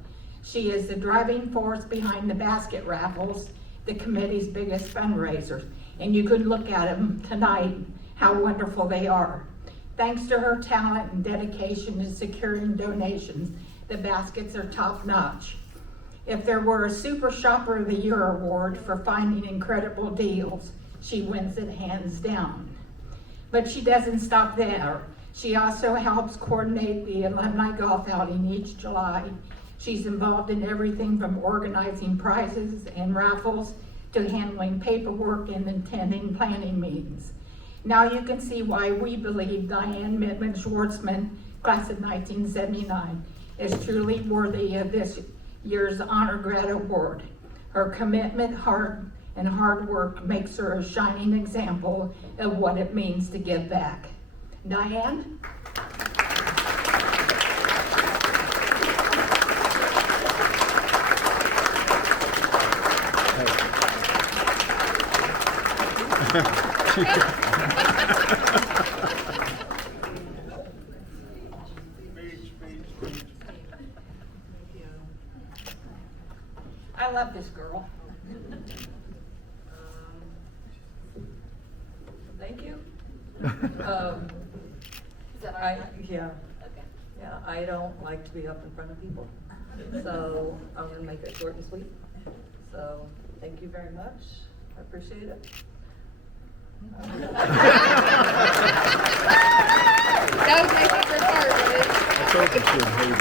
She is the driving force behind the basket raffles, the committee's biggest fundraisers. And you could look at them tonight, how wonderful they are. Thanks to her talent and dedication in securing donations, the baskets are top notch. If there were a Super Shopper of the Year award for finding incredible deals, she wins it hands down. But she doesn't stop there. She also helps coordinate the alumni golf outing each July. She's involved in everything from organizing prizes and raffles to handling paperwork and attending planning meetings. Now you can see why we believe Diane Mittman Schwartzman, class of 1979, is truly worthy of this year's Honor Grad Award. Her commitment, heart, and hard work makes her a shining example of what it means to give back. Diane? I love this girl. Thank you. Is that all right? Yeah. Okay. Yeah, I don't like to be up in front of people, so I'm gonna make it short and sweet. So, thank you very much. I appreciate it. That was my favorite part, right? I told you she would hate it.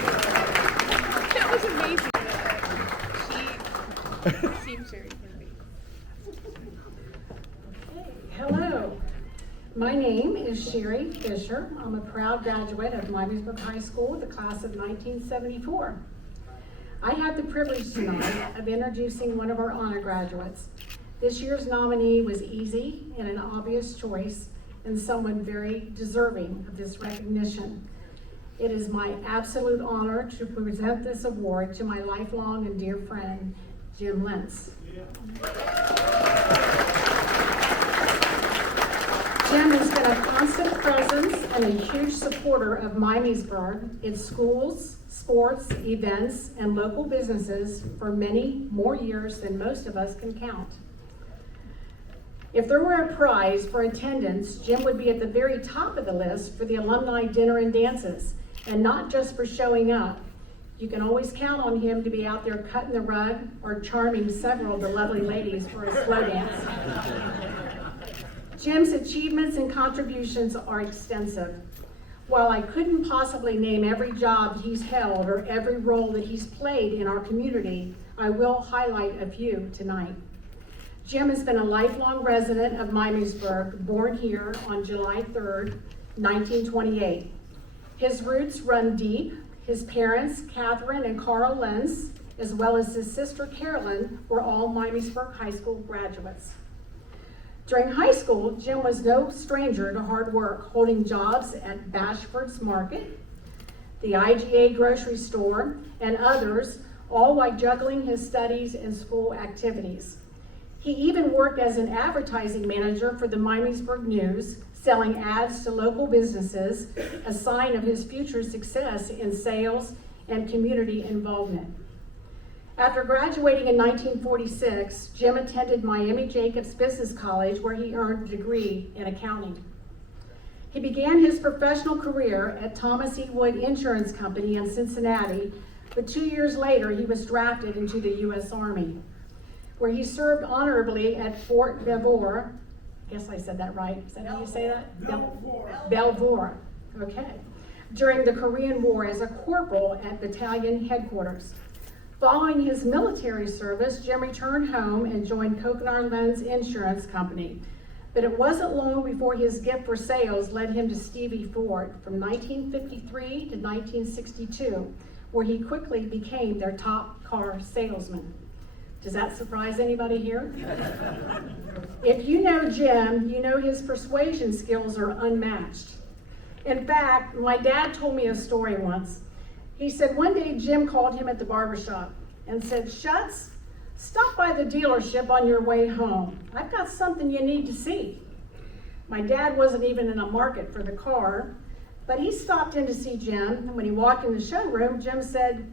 That was amazing. She seems very friendly. Hello, my name is Sherry Fisher. I'm a proud graduate of Miamisburg High School, the class of 1974. I have the privilege tonight of introducing one of our honor graduates. This year's nominee was easy and an obvious choice, and someone very deserving of this recognition. It is my absolute honor to present this award to my lifelong and dear friend, Jim Lentz. Jim has been a constant presence and a huge supporter of Miamisburg, its schools, sports, events, and local businesses for many more years than most of us can count. If there were a prize for attendance, Jim would be at the very top of the list for the alumni dinner and dances, and not just for showing up. You can always count on him to be out there cutting the rug or charming several of the lovely ladies for a slow dance. Jim's achievements and contributions are extensive. While I couldn't possibly name every job he's held or every role that he's played in our community, I will highlight a few tonight. Jim has been a lifelong resident of Miamisburg, born here on July 3rd, 1928. His roots run deep. His parents, Catherine and Carl Lenz, as well as his sister Carolyn, were all Miamisburg High School graduates. During high school, Jim was no stranger to hard work, holding jobs at Bashford's Market, the IGA grocery store, and others, all while juggling his studies and school activities. He even worked as an advertising manager for the Miamisburg News, selling ads to local businesses, a sign of his future success in sales and community involvement. After graduating in 1946, Jim attended Miami Jacobs Business College, where he earned a degree in accounting. He began his professional career at Thomas E. Wood Insurance Company in Cincinnati, but 2 years later, he was drafted into the U.S. Army, where he served honorably at Fort Belvoir. I guess I said that right. Is that how you say that? Belvoir. Okay. During the Korean War as a corporal at battalion headquarters. Following his military service, Jim returned home and joined Coconut Lens Insurance Company. But it wasn't long before his gift for sales led him to Stevie Ford from 1953 to 1962, where he quickly became their top car salesman. Does that surprise anybody here? If you know Jim, you know his persuasion skills are unmatched. In fact, my dad told me a story once. He said one day Jim called him at the barbershop and said, "Schutz, stop by the dealership on your way home. I've got something you need to see." My dad wasn't even in a market for the car, but he stopped in to see Jim, and when he walked in the showroom, Jim said,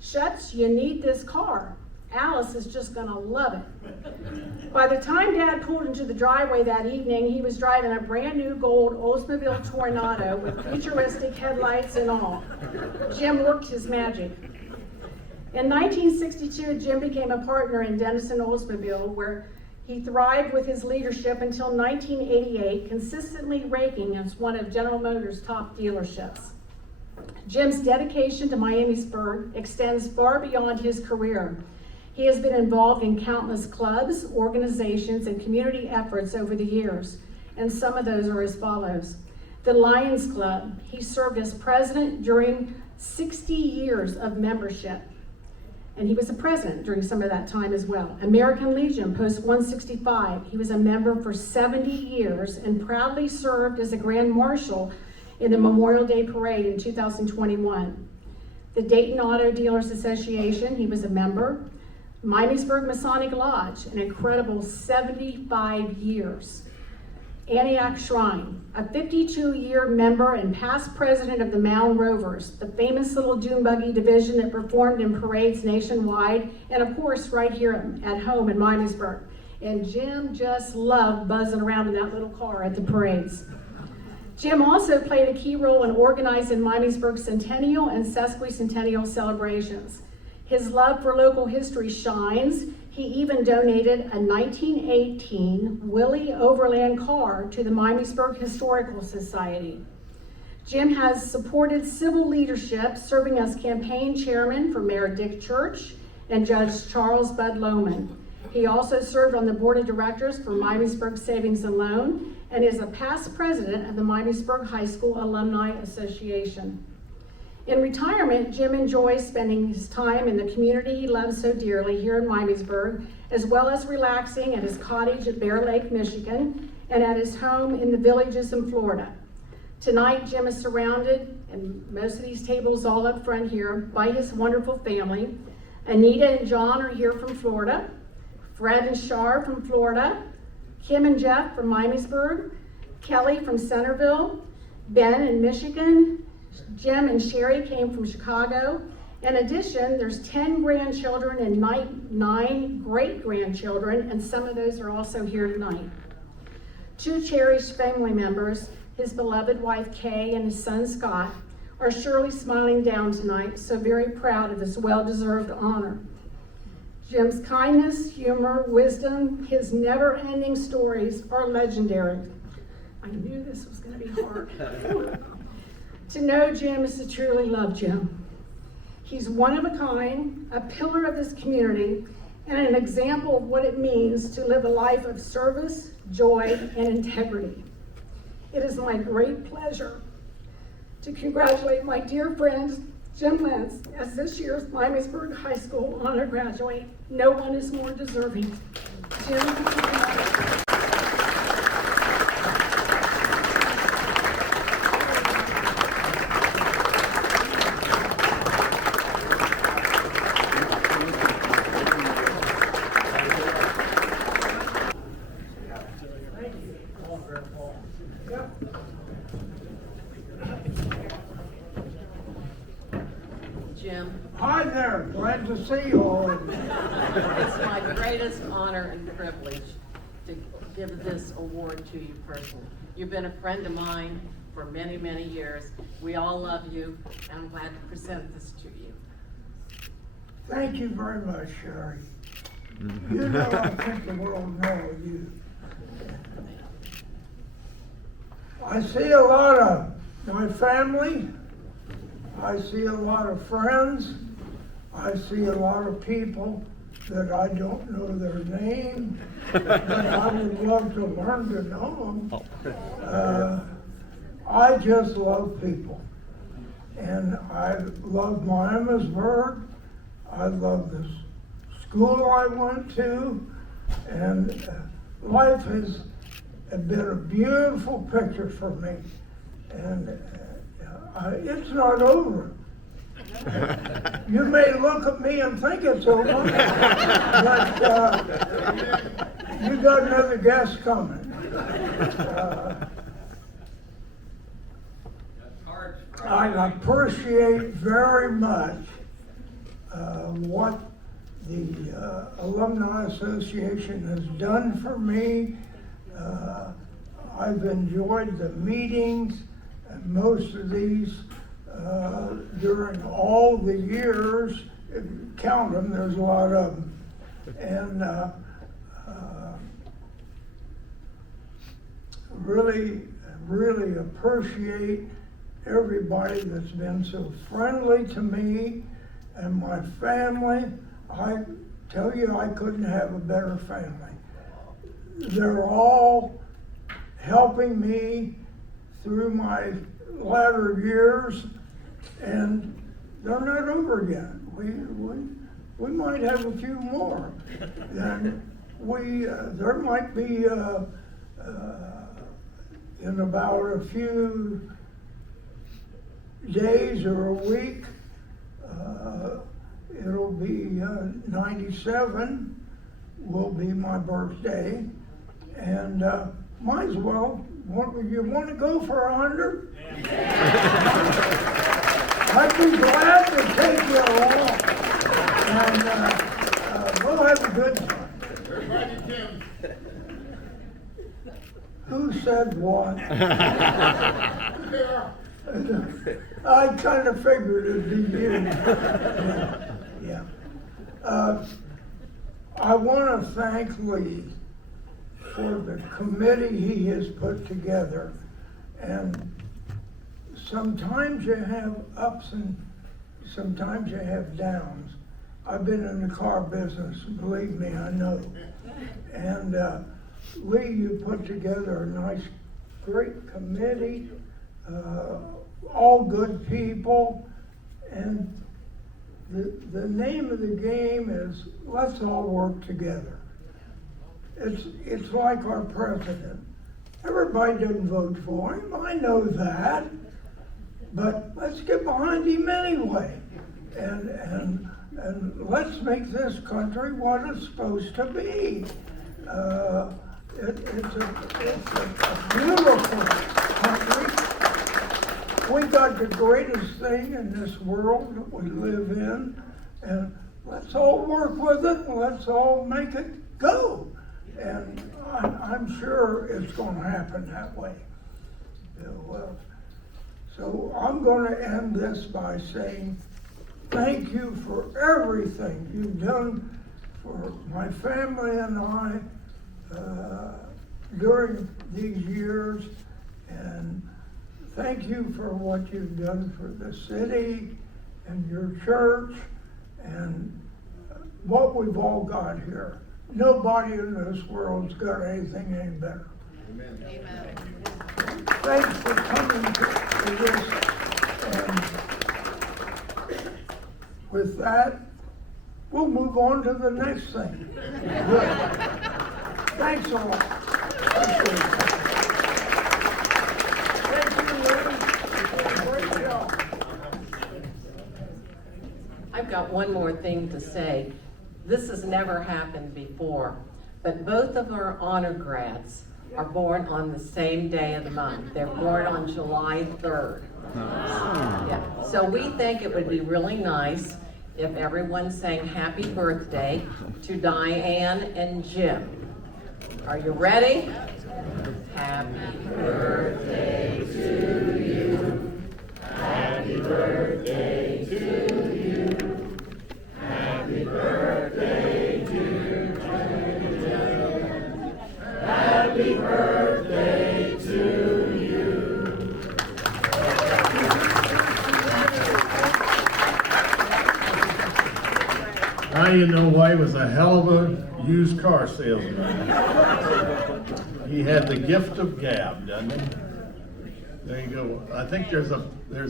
"Schutz, you need this car. Alice is just gonna love it." By the time Dad pulled into the driveway that evening, he was driving a brand new gold Oldsmobile Tornado with futuristic headlights and all. Jim worked his magic. In 1962, Jim became a partner in Dennison Oldsmobile, where he thrived with his leadership until 1988, consistently ranking as one of General Motors' top dealerships. Jim's dedication to Miamisburg extends far beyond his career. He has been involved in countless clubs, organizations, and community efforts over the years, and some of those are as follows. The Lions Club, he served as president during 60 years of membership, and he was a president during some of that time as well. American Legion, Post 165, he was a member for 70 years and proudly served as a Grand Marshal in the Memorial Day Parade in 2021. The Dayton Auto Dealers Association, he was a member. Miamisburg Masonic Lodge, an incredible 75 years. Antioch Shrine, a 52-year member and past president of the Mound Rovers, the famous little dune buggy division that performed in parades nationwide, and of course right here at home in Miamisburg. And Jim just loved buzzing around in that little car at the parades. Jim also played a key role in organizing Miamisburg centennial and sesquicentennial celebrations. His love for local history shines. He even donated a 1918 Willie Overland car to the Miamisburg Historical Society. Jim has supported civil leadership, serving as campaign chairman for Mayor Dick Church and Judge Charles Bud Lohman. He also served on the board of directors for Miamisburg Savings and Loan and is a past president of the Miamisburg High School Alumni Association. In retirement, Jim enjoys spending his time in the community he loves so dearly here in Miamisburg, as well as relaxing at his cottage at Bear Lake, Michigan, and at his home in the Villages in Florida. Tonight, Jim is surrounded, and most of these tables all up front here, by his wonderful family. Anita and John are here from Florida, Fred and Shar from Florida, Kim and Jeff from Miamisburg, Kelly from Centerville, Ben in Michigan, Jim and Sherry came from Chicago. In addition, there's 10 grandchildren and 9 great-grandchildren, and some of those are also here tonight. Two cherished family members, his beloved wife Kay and his son Scott, are surely smiling down tonight, so very proud of this well-deserved honor. Jim's kindness, humor, wisdom, his never-ending stories are legendary. I knew this was going to be hard. To know Jim is to truly love Jim. He's one of a kind, a pillar of this community, and an example of what it means to live a life of service, joy, and integrity. It is my great pleasure to congratulate my dear friend, Jim Lentz, as this year's Miamisburg High School honor graduate. No one is more deserving. Jim. Jim, Hi there, glad to see you all. it's my greatest honor and privilege to give this award to you personally. You've been a friend of mine for many, many years. We all love you, and I'm glad to present this to you. Thank you very much, Sherry. You know I think the world knows you. I see a lot of my family. I see a lot of friends. I see a lot of people that I don't know their name, but I would love to learn to know them. I just love people. And I love Miamisburg. I love the school I went to. And life has been a beautiful picture for me. And it's not over. You may look at me and think it's over, but you got another guest coming. I appreciate very much what the Alumni Association has done for me. I've enjoyed the meetings, and most of these during all the years. Count them, there's a lot of them. And really appreciate everybody that's been so friendly to me and my family. I tell you, I couldn't have a better family. They're all helping me through my latter years, and they're not over yet. We might have a few more. And there might be in about a few days or a week, it'll be 97 will be my birthday, and might as well. You want to go for 100? I'd be glad to take you along, and we'll have a good time. Who said what? I kind of figured it'd be you. Yeah. I want to thank Lee for the committee he has put together. And sometimes you have ups and sometimes you have downs. I've been in the car business, believe me, I know. And Lee, you put together a nice, great committee, all good people. And the name of the game is let's all work together. It's like our president. Everybody doesn't vote for him, I know that. But let's get behind him anyway. And let's make this country what it's supposed to be. It's a beautiful country. We got the greatest thing in this world that we live in. And let's all work with it and let's all make it go. And I'm sure it's gonna happen that way. So I'm gonna end this by saying, thank you for everything you've done for my family and I during these years. And thank you for what you've done for the city and your church and what we've all got here. Nobody in this world's got anything any better. Amen. Thanks for coming to this. And with that, we'll move on to the next thing. Good. Thanks a lot. Appreciate it. Thank you, ladies. Great job. I've got one more thing to say. This has never happened before, but both of our honor grads are born on the same day of the month. They're born on July 3rd. Yeah. So we think it would be really nice if everyone sang happy birthday to Diane and Jim. Are you ready? Happy birthday to you. Happy birthday to you. Happy birthday to Jim. Happy birthday to you. Now you know why he was a hell of a used car salesman. He had the gift of gab, doesn't he? There you go. I think there's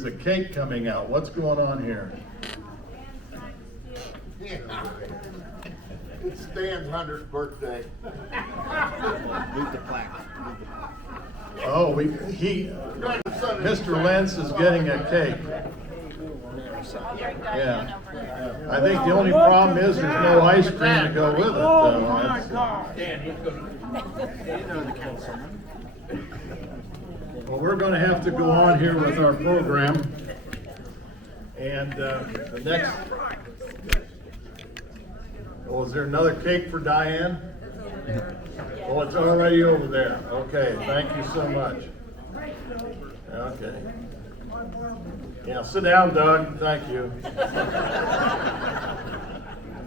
a cake coming out. What's going on here? It's Stan's 100th birthday. Move the plaque. Oh, Mr. Lentz is getting a cake. Yeah. I think the only problem is there's no ice cream to go with it. Oh my God. Well, we're going to have to go on here with our program. And the next... Oh, is there another cake for Diane? Oh, it's already over there. Okay, thank you so much. Okay. Yeah, sit down, Doug. Thank you.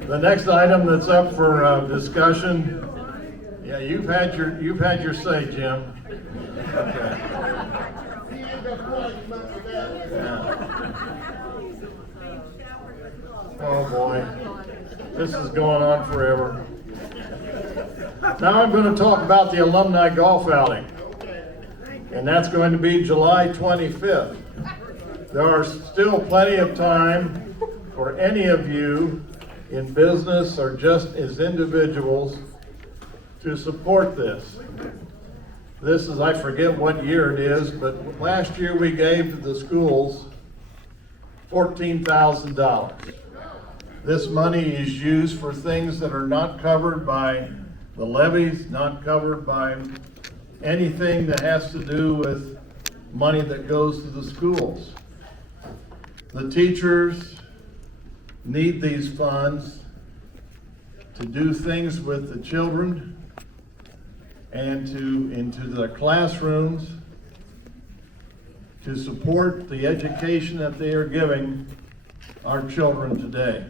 The next item that's up for discussion. Yeah, you've had your say, Jim. Okay. Yeah. Oh boy, this is going on forever. Now I'm going to talk about the Alumni Golf Outing, and that's going to be July 25th. There are still plenty of time for any of you in business or just as individuals to support this. This is, I forget what year it is, but last year we gave the schools $14,000. This money is used for things that are not covered by the levies, not covered by anything that has to do with money that goes to the schools. The teachers need these funds to do things with the children and into their classrooms to support the education that they are giving our children today.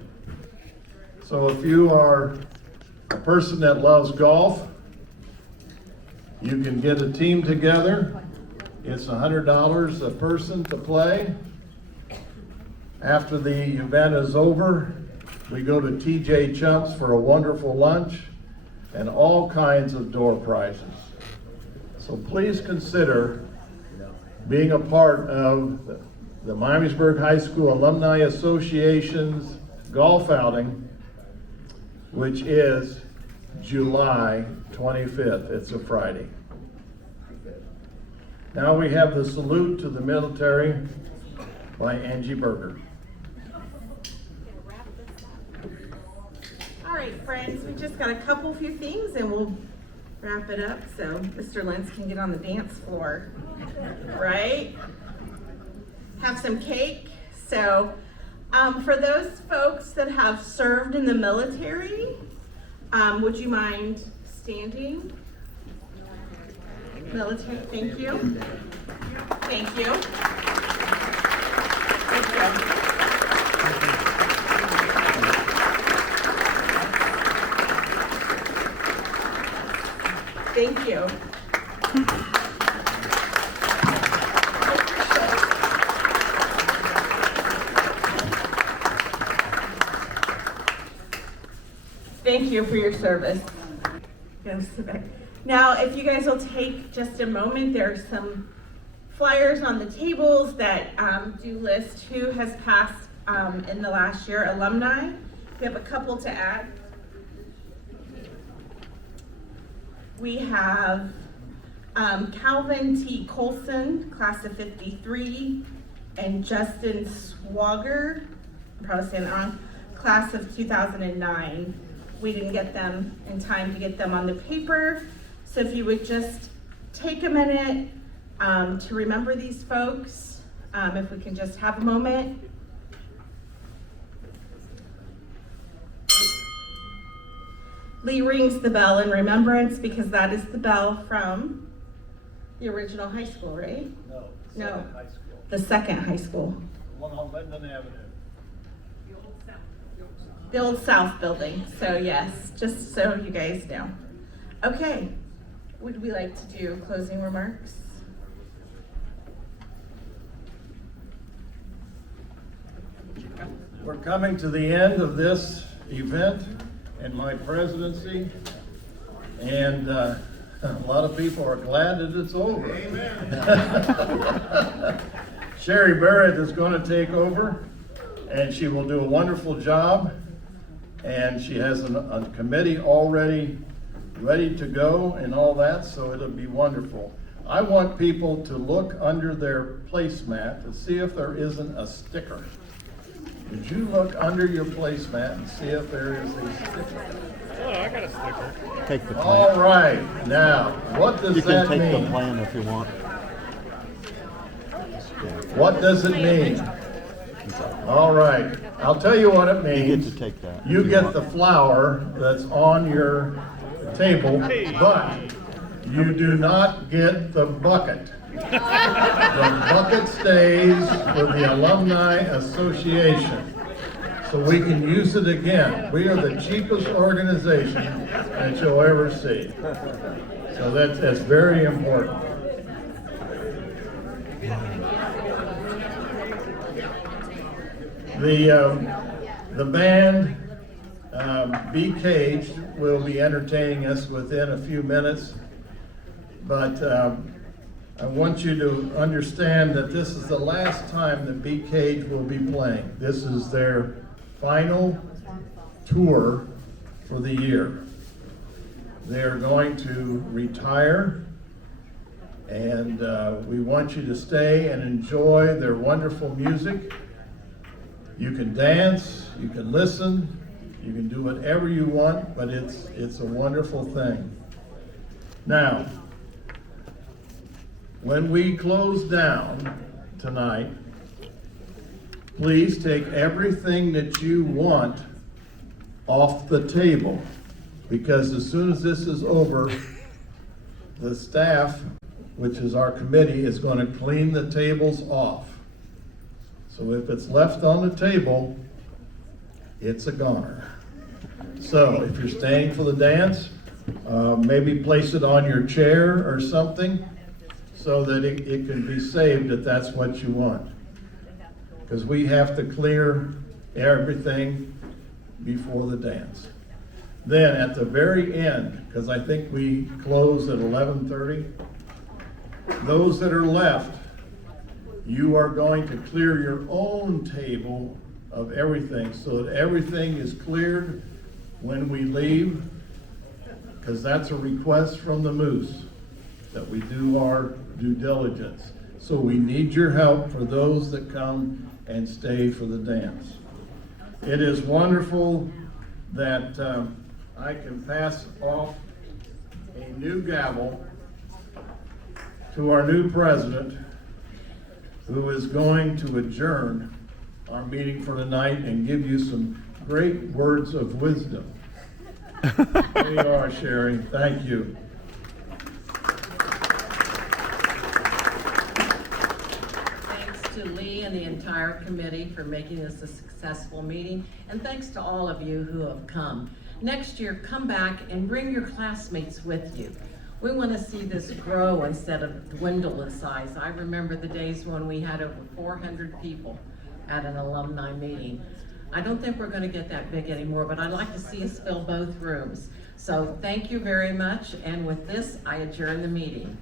So if you are a person that loves golf, you can get a team together. It's $100 a person to play. After the event is over, we go to TJ Chump's for a wonderful lunch and all kinds of door prizes. So please consider being a part of the Miamisburg High School Alumni Association's golf outing, which is July 25th. It's a Friday. Now we have the salute to the military by Angie Berger. All right, friends, we just got a few things and we'll wrap it up so Mr. Lentz can get on the dance floor, right? Have some cake. So for those folks that have served in the military, would you mind outstanding military, thank you. Thank you. Thank you. Thank you. Thank you for your service. Now, if you guys will take just a moment, there are some flyers on the tables that do list who has passed in the last year, alumni. We have a couple to add. We have Calvin T. Colson, class of 53, and Justin Swager, I'm probably saying that wrong, class of 2009. We didn't get them in time to get them on the paper, so if you would just take a minute to remember these folks, if we can just have a moment. Lee rings the bell in remembrance because that is the bell from the original high school, right? No. High school. The second high school. One on Linden Avenue. The Old South building, so yes, just so you guys know. Okay, would we like to do closing remarks? We're coming to the end of this event and my presidency, and a lot of people are glad that it's over. Amen. Sherry Barrett is going to take over, and she will do a wonderful job, and she has a committee already ready to go and all that, so it'll be wonderful. I want people to look under their placemat to see if there isn't a sticker. Would you look under your placemat and see if there is a sticker? Oh, I got a sticker. Take the plan. All right, now, what does You can that take mean? the plan if you want. What does it mean? All right, I'll tell you what it means. You get to take that. You if get want. the flower that's on your table, but you do not get the bucket. The bucket stays for the Alumni Association, so we can use it again. We are the cheapest organization that you'll ever see. So that's very important. The band, Be Caged, will be entertaining us within a few minutes, but I want you to understand that this is the last time that Be Caged will be playing. This is their final tour for the year. They're going to retire, and we want you to stay and enjoy their wonderful music. You can dance, you can listen, you can do whatever you want, but it's a wonderful thing. Now, when we close down tonight, please take everything that you want off the table, because as soon as this is over, the staff, which is our committee, is going to clean the tables off. So if it's left on the table, it's a goner. So if you're staying for the dance, maybe place it on your chair or something so that it can be saved if that's what you want. Because we have to clear everything before the dance. Then at the very end, because I think we close at 11:30, those that are left, you are going to clear your own table of everything so that everything is cleared when we leave, because that's a request from the Moose that we do our due diligence. So we need your help for those that come and stay for the dance. It is wonderful that I can pass off a new gavel to our new president, who is going to adjourn our meeting for tonight and give you some great words of wisdom. There you are, Sherry. Thank you. Thanks to Lee and the entire committee for making this a successful meeting, and thanks to all of you who have come. Next year, come back and bring your classmates with you. We want to see this grow instead of dwindle in size. I remember the days when we had over 400 people at an alumni meeting. I don't think we're going to get that big anymore, but I'd like to see us fill both rooms. So thank you very much, and with this, I adjourn the meeting.